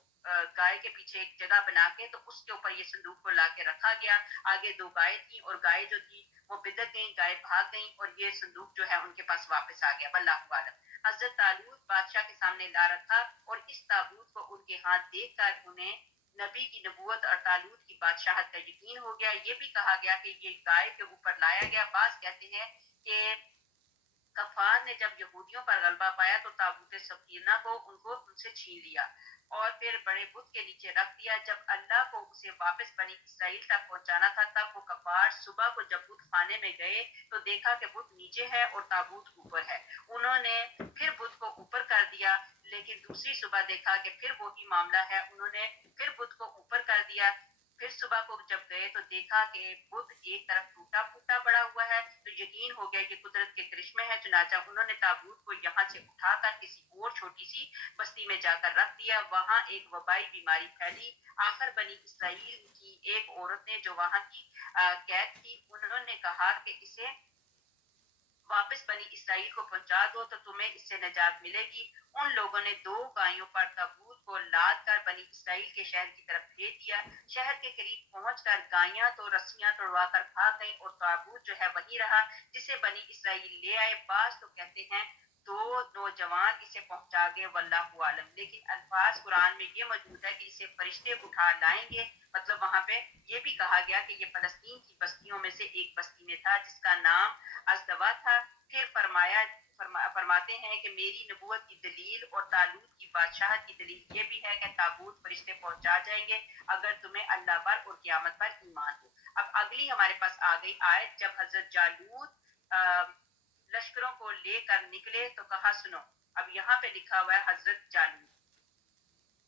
گائے کے پیچھے ایک جگہ بنا کے تو اس کے اوپر یہ صندوق کو لا کے رکھا گیا. آگے دو گائے تھی اور گائے جو تھی وہ بدک گئیں، گائے بھاگ گئیں اور یہ صندوق جو ہے ان کے پاس واپس آ گیا. واللہ عالم. حضرت طالوت بادشاہ کے سامنے لا رکھا اور اس تابوت کو ان کے ہاتھ دیکھ کر انہیں نبی کی نبوت اور طالوت کی بادشاہت کا یقین ہو گیا. یہ بھی کہا گیا کہ یہ گائے کے اوپر لایا گیا. بعض کہتے ہیں کہ کفار نے جب یہودیوں پر غلبہ پایا تو تابوت سکینہ کو ان سے چھین لیا اور پھر بڑے بت کے نیچے رکھ دیا. جب اللہ کو اسے واپس بنی اسرائیل تک پہنچانا تھا تب وہ کفار صبح کو جب بت خانے میں گئے تو دیکھا کہ بت نیچے ہے اور تابوت اوپر ہے. انہوں نے پھر بت کو اوپر کر دیا، لیکن دوسری صبح دیکھا کہ پھر وہی معاملہ ہے. انہوں نے پھر بت کو اوپر کر دیا. پھر صبح کو جب گئے تو دیکھا کہ بت ایک طرف ٹوٹا پھوٹا پڑا ہوا ہے. تو یقین ہو گیا کہ قدرت کے کرشمے ہیں. چنانچہ انہوں نے تابوت کو یہاں سے اٹھا کر کسی اور چھوٹی سی بستی میں جا کر رکھ دیا. وہاں ایک وبائی بیماری پھیلی. آخر بنی اسرائیل کی ایک عورت نے جو وہاں کی قید تھی، انہوں نے کہا کہ اسے واپس بنی اسرائیل کو پہنچا دو تو تمہیں اس سے نجات ملے گی. ان لوگوں نے دو گایوں پر تابوت کو لاد کر بنی اسرائیل کے شہر کی طرف بھیج دیا. شہر کے قریب پہنچ کر گایاں تو رسیاں توڑوا کر بھاگ گئیں اور تابوت جو ہے وہی رہا جسے بنی اسرائیل لے آئے. بعض تو کہتے ہیں 2 نوجوان اسے پہنچا گئے واللہ عالم. لیکن الفاظ قرآن میں یہ موجود ہے کہ اسے فرشتے اٹھا لائیں گے. مطلب وہاں پہ یہ بھی کہا گیا کہ یہ فلسطین کی بستیوں میں سے ایک بستی میں تھا جس کا نام ازدوا تھا. پھر فرماتے ہیں کہ میری نبوت کی دلیل اور طالوت کی بادشاہت کی دلیل یہ بھی ہے کہ تابوت فرشتے پہنچا جائیں گے اگر تمہیں اللہ پر اور قیامت پر ایمان ہو. اب اگلی ہمارے پاس آ گئی آیت. جب حضرت جالوت لشکروں کو لے کر نکلے تو کہا سنو. اب یہاں پہ لکھا ہوا ہے حضرت جالوت.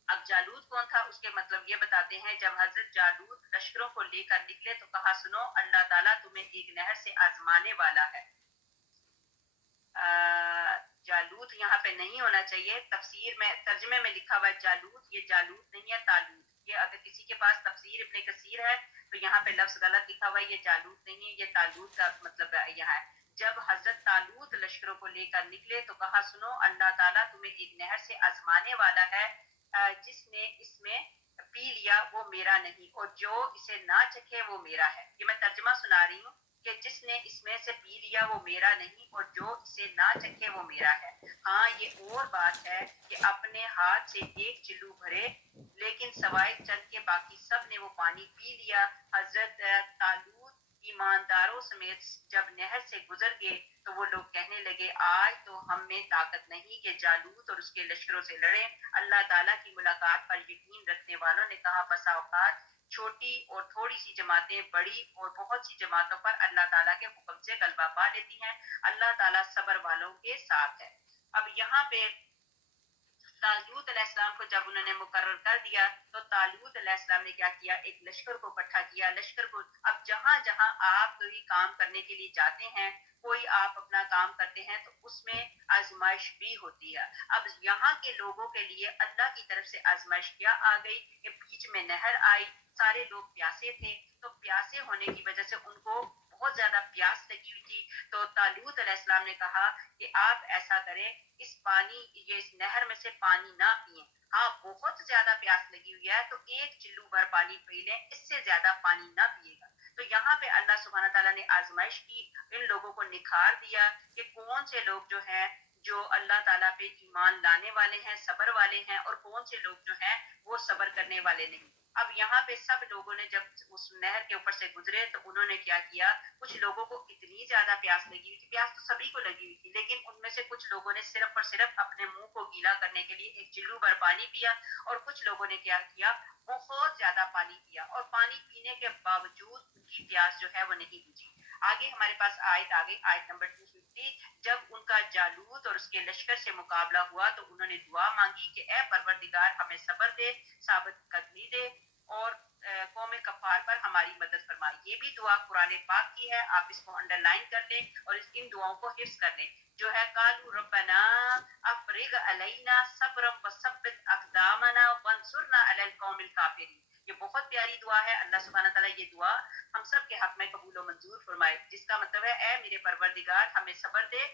اب جالوت کون تھا اس کے مطلب یہ بتاتے ہیں. جب حضرت جالوت لشکروں کو لے کر نکلے تو کہا سنو اللہ تعالیٰ تمہیں ایک نہر سے آزمانے والا ہے. جالوت یہاں پہ نہیں ہونا چاہیے. تفسیر میں ترجمے میں لکھا ہوا ہے جالوت. یہ جالوت نہیں ہے طالوت. یہ اگر کسی کے پاس تفسیر ابن کثیر ہے تو یہاں پہ لفظ غلط لکھا ہوا ہے. یہ جالوت نہیں ہے یہ طالوت کا مطلب یہاں ہے. جب حضرت طالوت لشکروں کو لے کر نکلے تو کہا سنو اللہ تعالیٰ تمہیں ایک نہر سے آزمانے والا ہے. جس نے اس میں پی لیا وہ میرا نہیں اور جو اسے نہ چکھے وہ میرا ہے. یہ میں ترجمہ سنا رہی ہوں کہ جس نے اس میں سے پی لیا وہ میرا نہیں اور جو اسے نہ چکھے وہ میرا ہے. ہاں یہ اور بات ہے کہ اپنے ہاتھ سے ایک چلو بھرے لیکن سوائے چند کے باقی سب نے وہ پانی پی لیا. حضرت طالوت ایمانداروں سمیت جب نہر سے گزر گئے تو وہ لوگ کہنے لگے آج تو ہم میں طاقت نہیں کہ جالوت اور اس کے لشکروں سے لڑیں. اللہ تعالیٰ کی ملاقات پر یقین رکھنے والوں نے کہا بسا اوقات چھوٹی اور تھوڑی سی جماعتیں بڑی اور بہت سی جماعتوں پر اللہ تعالیٰ کے حکم سے غلبہ پا لیتی ہیں. اللہ تعالیٰ صبر والوں کے ساتھ ہے. اب یہاں پہ طالوت علیہ السلام کو جب انہوں نے مقرر کر دیا تو طالوت علیہ السلام نے کیا کیا ایک لشکر کو اکٹھا کیا. لشکر کو اب جہاں جہاں آپ کوئی کام کرنے کے لیے جاتے ہیں کوئی آپ اپنا کام کرتے ہیں تو اس میں آزمائش بھی ہوتی ہے. اب یہاں کے لوگوں کے لیے اللہ کی طرف سے آزمائش کیا آ گئی کہ بیچ میں نہر آئی. سارے لوگ پیاسے تھے تو پیاسے ہونے کی وجہ سے ان کو بہت زیادہ پیاس لگی ہوئی تھی. تو طالوت علیہ السلام نے کہا کہ آپ ایسا کریں اس پانی یہ اس نہر میں سے پانی نہ پئیں. ہاں بہت زیادہ پیاس لگی ہوئی ہے تو ایک چلو بھر پانی پی لیں اس سے زیادہ پانی نہ پیے گا. تو یہاں پہ اللہ سبحانہ تعالیٰ نے آزمائش کی. ان لوگوں کو نکھار دیا کہ کون سے لوگ جو ہیں جو اللہ تعالیٰ پہ ایمان لانے والے ہیں صبر والے ہیں اور کون سے لوگ جو ہیں وہ صبر کرنے والے نہیں. اب یہاں پہ سب لوگوں نے جب اس نہر کے اوپر سے گزرے تو انہوں نے کیا کیا کچھ لوگوں کو اتنی زیادہ پیاس لگی ہوئی تھی. پیاس تو سبھی کو لگی ہوئی تھی لیکن ان میں سے کچھ لوگوں نے صرف اور صرف اپنے منہ کو گیلا کرنے کے لیے ایک چلو بھر پانی پیا اور کچھ لوگوں نے کیا کیا بہت زیادہ پانی پیا اور پانی پینے کے باوجود ان کی پیاس جو ہے وہ نہیں بجھی. آگے ہمارے پاس آیت آ گئی آیت نمبر 250. جب ان کا جالوت اور اس کے لشکر سے مقابلہ ہوا تو انہوں نے دعا مانگی کہ اے پروردگار ہمیں صبر دے ثابت قدمی دے اور قوم کفار پر ہماری مدد فرما. یہ بھی دعا قرآن پاک کی ہے. آپ اس کو انڈر لائن کر لیں اور ان دعاؤں کو حفظ کر لیں جو ہے قالوا ربنا افرغ علینا صبرا وثبت اقدامنا وانصرنا علی القوم الکافرین. یہ بہت پیاری دعا ہے. اللہ سبحانہ تعالیٰ یہ دعا ہم سب کے حق میں قبول و منظور فرمائے جس کا مطلب ہے اے میرے پروردگار ہمیں صبر دے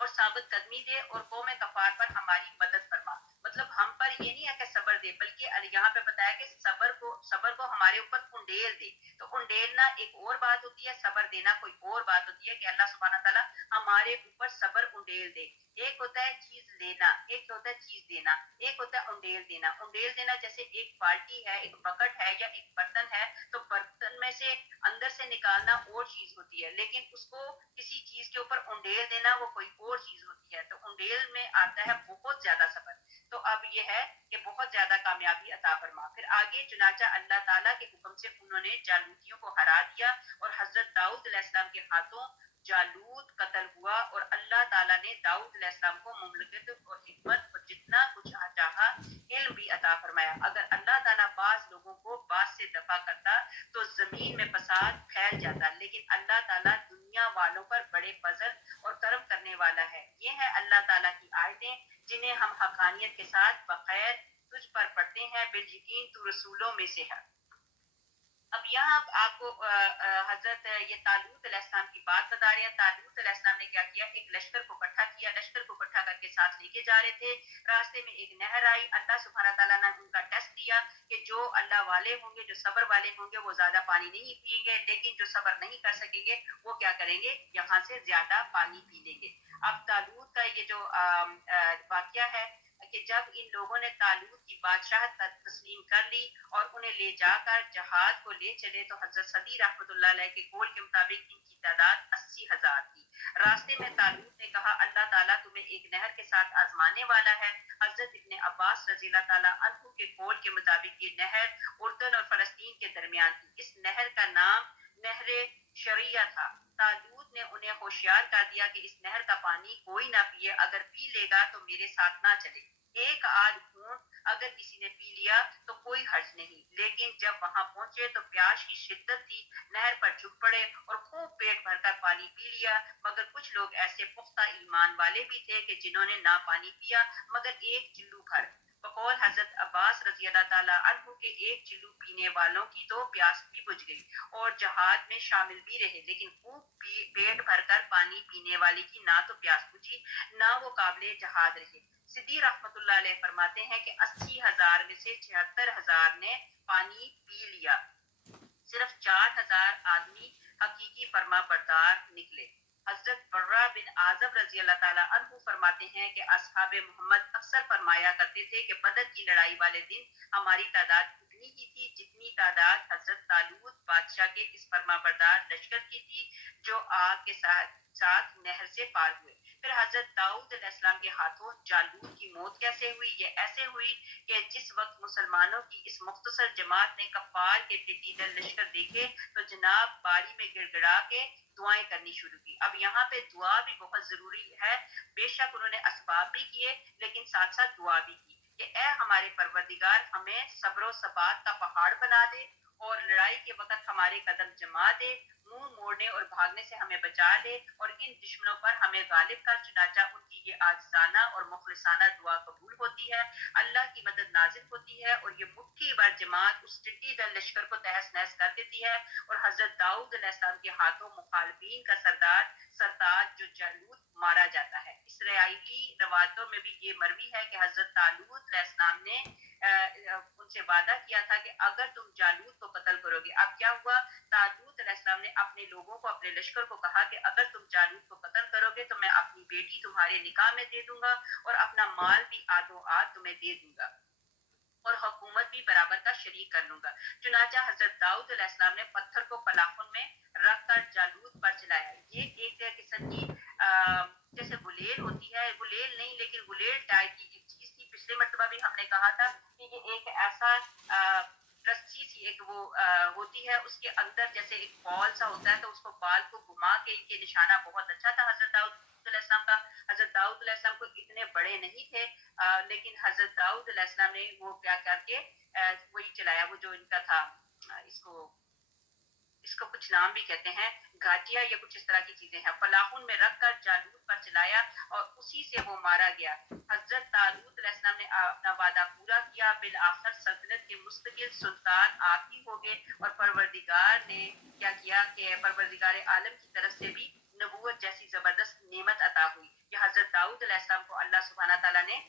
اور ثابت قدمی دے اور قوم کفار پر ہماری مدد فرما. مطلب ہم پر یہ نہیں ہے کہ صبر دے بلکہ یہاں پہ بتایا کہ صبر کو ہمارے اوپر انڈیل دے. تو انڈیلنا ایک اور بات ہوتی ہے صبر دینا کوئی اور بات ہوتی ہے کہ اللہ سبحانہ تعالیٰ ہمارے اوپر صبر انڈیل دے. ایک ہوتا ہے چیز لینا ایک ہوتا ہے چیز دینا ایک ہوتا ہے انڈیل دینا. انڈیل دینا جیسے ایک بالٹی ہے ایک بکٹ ہے یا ایک برتن ہے تو برتن میں سے اندر سے نکالنا اور چیز ہوتی ہے لیکن اس کو کسی چیز کے اوپر انڈیل دینا وہ کوئی اور چیز ہوتی ہے. تو انڈیل میں آتا ہے بہت زیادہ صبر. تو اب یہ ہے کہ بہت زیادہ کامیابی عطا فرما. پھر آگے چنانچہ اللہ تعالیٰ کے حکم سے انہوں نے جالوتیوں کو ہرا دیا اور حضرت داؤد علیہ السلام کے ہاتھوں جالوت قتل ہوا اور اللہ تعالیٰ نے داؤد علیہ السلام کو مملکت اور حکمت اور جتنا کچھ چاہا علم بھی عطا فرمایا. اگر اللہ تعالیٰ بعض لوگوں کو بعض سے دفع کرتا تو زمین میں فساد پھیل جاتا لیکن اللہ تعالیٰ دنیا والوں پر بڑے فضل اور کرم کرنے والا ہے. یہ ہے اللہ تعالیٰ کی آیتیں جنہیں ہم حقانیت کے ساتھ بخیر تجھ پر پڑھتے ہیں بالیقین تو رسولوں میں سے ہے. اب یہاں آپ کو حضرت یہ طالوت علیہ السلام کی بات بتا رہے ہیں. طالوت علیہ السلام نے کیا کیا ایک لشکر کو اکٹھا کیا. لشکر کو اکٹھا کر کے ساتھ لے کے جا رہے تھے. راستے میں ایک نہر آئی. اللہ سبحانہ تعالیٰ نے ان کا ٹیسٹ دیا کہ جو اللہ والے ہوں گے, جو صبر والے ہوں گے, وہ زیادہ پانی نہیں پئیں گے, لیکن جو صبر نہیں کر سکیں گے وہ کیا کریں گے, یہاں سے زیادہ پانی پی لیں گے. اب طالوت کا یہ جو واقعہ ہے کہ جب ان لوگوں نے طالوت کی بادشاہت تسلیم کر لی اور انہیں لے جا کر جہاد کو لے چلے, تو حضرت صدی رحمۃ اللہ علیہ کے قول کے مطابق ان کی تعداد 80,000 تھی. راستے میں طالوت نے کہا اللہ تعالیٰ تمہیں ایک نہر کے ساتھ آزمانے والا ہے. حضرت ابن عباس رضی اللہ تعالیٰ عنہ کے قول کے مطابق یہ نہر اردن اور فلسطین کے درمیان تھی. اس نہر کا نام نہر شریعہ تھا. طالوت نے انہیں ہوشیار کر دیا کہ اس نہر کا پانی کوئی نہ پیے, اگر پی لے گا تو میرے ساتھ نہ چلے. ایک آدھ گھونٹ اگر کسی نے پی لیا تو کوئی حرج نہیں, لیکن جب وہاں پہنچے تو پیاس کی شدت تھی. نہر پر جھک پڑے اور خوب پیٹ بھر کر پانی پی لیا, مگر کچھ لوگ ایسے پختہ ایمان والے بھی تھے کہ جنہوں نے نہ پانی پیا مگر ایک چلو بھر. بقول حضرت عباس رضی اللہ تعالیٰ عنہ کے ایک چلو پینے والوں کی تو پیاس بھی بجھ گئی اور جہاد میں شامل بھی رہے, لیکن خوب پیٹ بھر کر پانی پینے والے کی نہ تو پیاس بجھی نہ وہ قابل جہاد رہے. صدی رحمت اللہ علیہ فرماتے ہیں کہ 80,000 میں سے 76,000 نے پانی پی لیا. صرف 4,000 آدمی حقیقی فرما بردار نکلے. حضرت برہ بن عازب رضی اللہ تعالیٰ عنہ فرماتے ہیں کہ اصحاب محمد اکثر فرمایا کرتے تھے کہ بدر کی لڑائی والے دن ہماری تعداد اتنی ہی تھی جتنی تعداد حضرت طالوت بادشاہ کے اس فرما بردار لشکر کی تھی جو آگ کے ساتھ نہر سے پار ہوئے. پھر حضرت داؤد علیہ السلام کے ہاتھوں جالوت کی موت کیسے ہوئی؟ یہ ایسے ہوئی کہ جس وقت مسلمانوں کی اس مختصر جماعت نے کفار کے پیچیدہ لشکر دیکھے تو جناب باری میں گڑ گڑا کے دعائیں کرنی شروع کی. اب یہاں پہ دعا بھی بہت ضروری ہے. بے شک انہوں نے اسباب بھی کیے لیکن ساتھ ساتھ دعا بھی کی کہ اے ہمارے پروردگار ہمیں صبر و ثبات کا پہاڑ بنا دے اور لڑائی کے وقت ہمارے قدم جما دے, منہ موڑنے اور بھاگنے سے ہمیں بچا لے اور ان دشمنوں پر ہمیں غالب کر. چنانچہ ان کی یہ عاجزانہ اور مخلصانہ دعا قبول ہوتی ہے, اللہ کی مدد نازل ہوتی ہے اور یہ مٹھی بھر جماعت اس ٹڈی دل لشکر کو تہس نہس کر دیتی ہے اور حضرت داؤد علیہ السلام کے ہاتھوں مخالفین کا سرتاج جو جالوت مارا جاتا ہے. اسرائیلی روایتوں میں بھی یہ مروی ہے کہ حضرت طالوت علیہ السلام نے ان سے وعدہ کیا تھا کہ اگر تم جالوت کو قتل کرو گے. اب کیا ہوا, طالوت علیہ السلام نے اپنے لوگوں کو, اپنے لشکر کو کہا کہ اگر تم جالوت کو قتل کرو گے تو میں اپنی بیٹی تمہارے نکاح میں دے دوں گا اور اپنا مال بھی آدھو آدھ تمہیں دے دوں گا اور حکومت بھی برابر کا شریک کر لوں گا. چنانچہ حضرت داؤد علیہ السلام نے پتھر کو فلاخن میں رکھ کر جالوت پر چلایا. یہ ایک قسم کی جیسے گلیل ہوتی ہے, گلیل نہیں لیکن گلیل ٹائپ کی ایک چیز تھی. پچھلے مرتبہ بھی ہم نے کہا تھا کہ یہ ایک ایسا رسی سی ایک وہ ہوتی ہے, اس کے اندر جیسے ایک بال سا ہوتا ہے, تو اس کو بال کو گھما کے ان کے نشانہ بہت اچھا تھا حضرت داؤد علیہ السلام کا. حضرت داؤد علیہ السلام کو اتنے بڑے نہیں تھے لیکن حضرت داؤد علیہ السلام نے وہ کیا کر کے وہی چلایا, وہ جو ان کا تھا اس کو کچھ نام بھی کہتے ہیں, گھاٹیا یا کچھ اس طرح کی چیزیں ہیں, فلاخن میں رکھ کر جالوت پر چلایا اور اسی سے وہ مارا گیا. حضرت طالوت علیہ السلام نے اپنا وعدہ پورا کیا. بالآخر سلطنت کے مستقل سلطان آپ ہی ہو گئے اور پروردگار نے کیا کیا کہ پروردگار عالم کی طرف سے بھی نبوت جیسی زبردست نعمت عطا ہوئی. کہ حضرت داؤد علیہ السلام کو اللہ سبحانہ تعالیٰ نے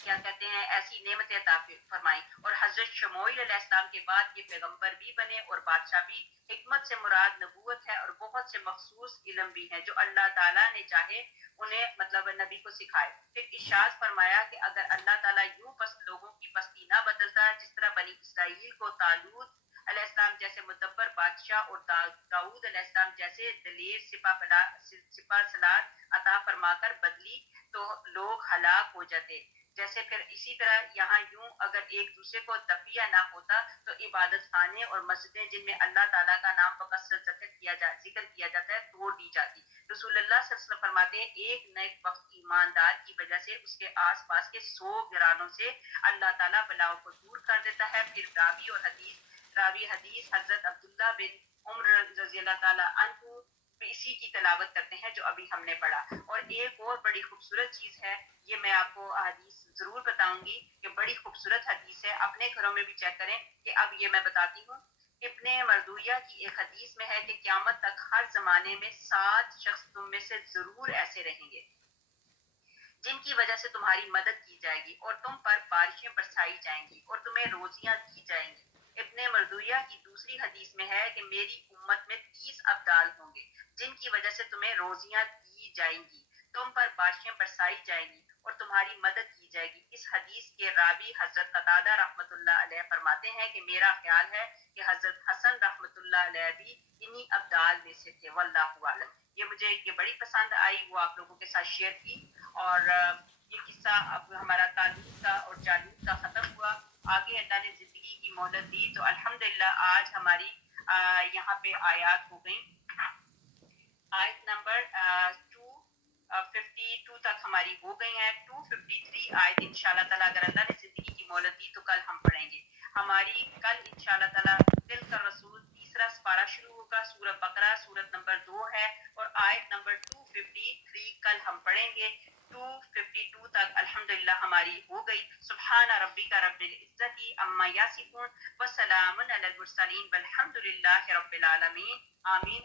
کیا کہتے ہیں ایسی نعمت عطا فرمائی. اور حضرت شموئیل علیہ السلام کے بعد یہ پیغمبر بھی بنے اور بادشاہ بھی. حکمت سے مراد نبوت ہے اور بہت سے مخصوص علم بھی ہیں جو اللہ تعالیٰ نے چاہے انہیں مطلب نبی کو سکھائے. پھر ارشاد فرمایا کہ اگر اللہ تعالیٰ یوں لوگوں کی بستی نہ بدلتا جس طرح بنی اسرائیل کو طالوت علیہ السلام جیسے مدبر بادشاہ اور داؤد علیہ السلام جیسے دلیر سپہ سالار عطا فرما کر بدلی تو لوگ ہلاک ہو جاتے. جیسے پھر اسی طرح یہاں یوں اگر ایک دوسرے کو تقیہ نہ ہوتا تو عبادت خانے اور مسجدیں جن میں اللہ تعالیٰ کا نام بکثرت ذکر کیا جاتا ہے توڑ دی جاتی. رسول اللہ صلی اللہ علیہ وسلم فرماتے ہیں ایک نیک وقت ایماندار کی وجہ سے اس کے آس پاس کے 100 گرانوں سے اللہ تعالیٰ بلاؤں کو دور کر دیتا ہے. پھر راوی حدیث حضرت عبداللہ بن عمر رضی اللہ تعالیٰ عنہ اسی کی تلاوت کرتے ہیں جو ابھی ہم نے پڑھا. اور ایک اور بڑی خوبصورت چیز ہے, یہ میں آپ کو حدیث ضرور بتاؤں گی کہ بڑی خوبصورت حدیث ہے, اپنے گھروں میں بھی چیک کریں. کہ اب یہ میں بتاتی ہوں, ابن مردویہ کی ایک حدیث میں ہے کہ قیامت تک ہر زمانے میں 7 شخص تم میں سے ضرور ایسے رہیں گے جن کی وجہ سے تمہاری مدد کی جائے گی اور تم پر بارشیں برسائی جائیں گی اور تمہیں روزیاں دی جائیں گی۔ ابن مردویہ کی دوسری حدیث میں ہے کہ میری امت میں 30 ابدال ہوں گے جن کی وجہ سے تمہیں روزیاں دی جائیں گی، تم پر بارشیں برسائی جائیں گی اور تمہاری مدد کی جائے گی۔ اس حدیث کے راوی حضرت قتادہ رحمۃ اللہ علیہ فرماتے ہیں کہ میرا خیال ہے کہ حضرت حسن رحمۃ اللہ علیہ بھی انہی ابدال میں سے تھے، واللہ عالم۔ یہ مجھے یہ بڑی پسند آئی، وہ آپ لوگوں کے ساتھ شیئر کی۔ اور یہ قصہ اب ہمارا طالوت کا اور جالوت کا ختم ہوا، آگے اللہ نے زندگی کی مہلت دی تو الحمدللہ آج ہماری یہاں پہ آیات ہو گئیں، آیت نمبر 252 تک ہماری ہو گئی ہیں۔ 253 آیت انشاءاللہ تعالیٰ اگر اللہ نے زندگی کی مہلت دی تو کل ہم پڑھیں گے۔ ہماری کل انشاءاللہ تعالیٰ تلک الرسول تیسرا سپارہ شروع ہوگا، سورہ بقرہ سورت نمبر 2 ہے اور آیت نمبر 253 کل ہم پڑھیں گے۔ 252 تک الحمدللہ ہماری ہو گئی۔ سبحان ربک رب العزت عما یصفون وسلام علی المرسلین والحمدللہ رب العالمین، آمین۔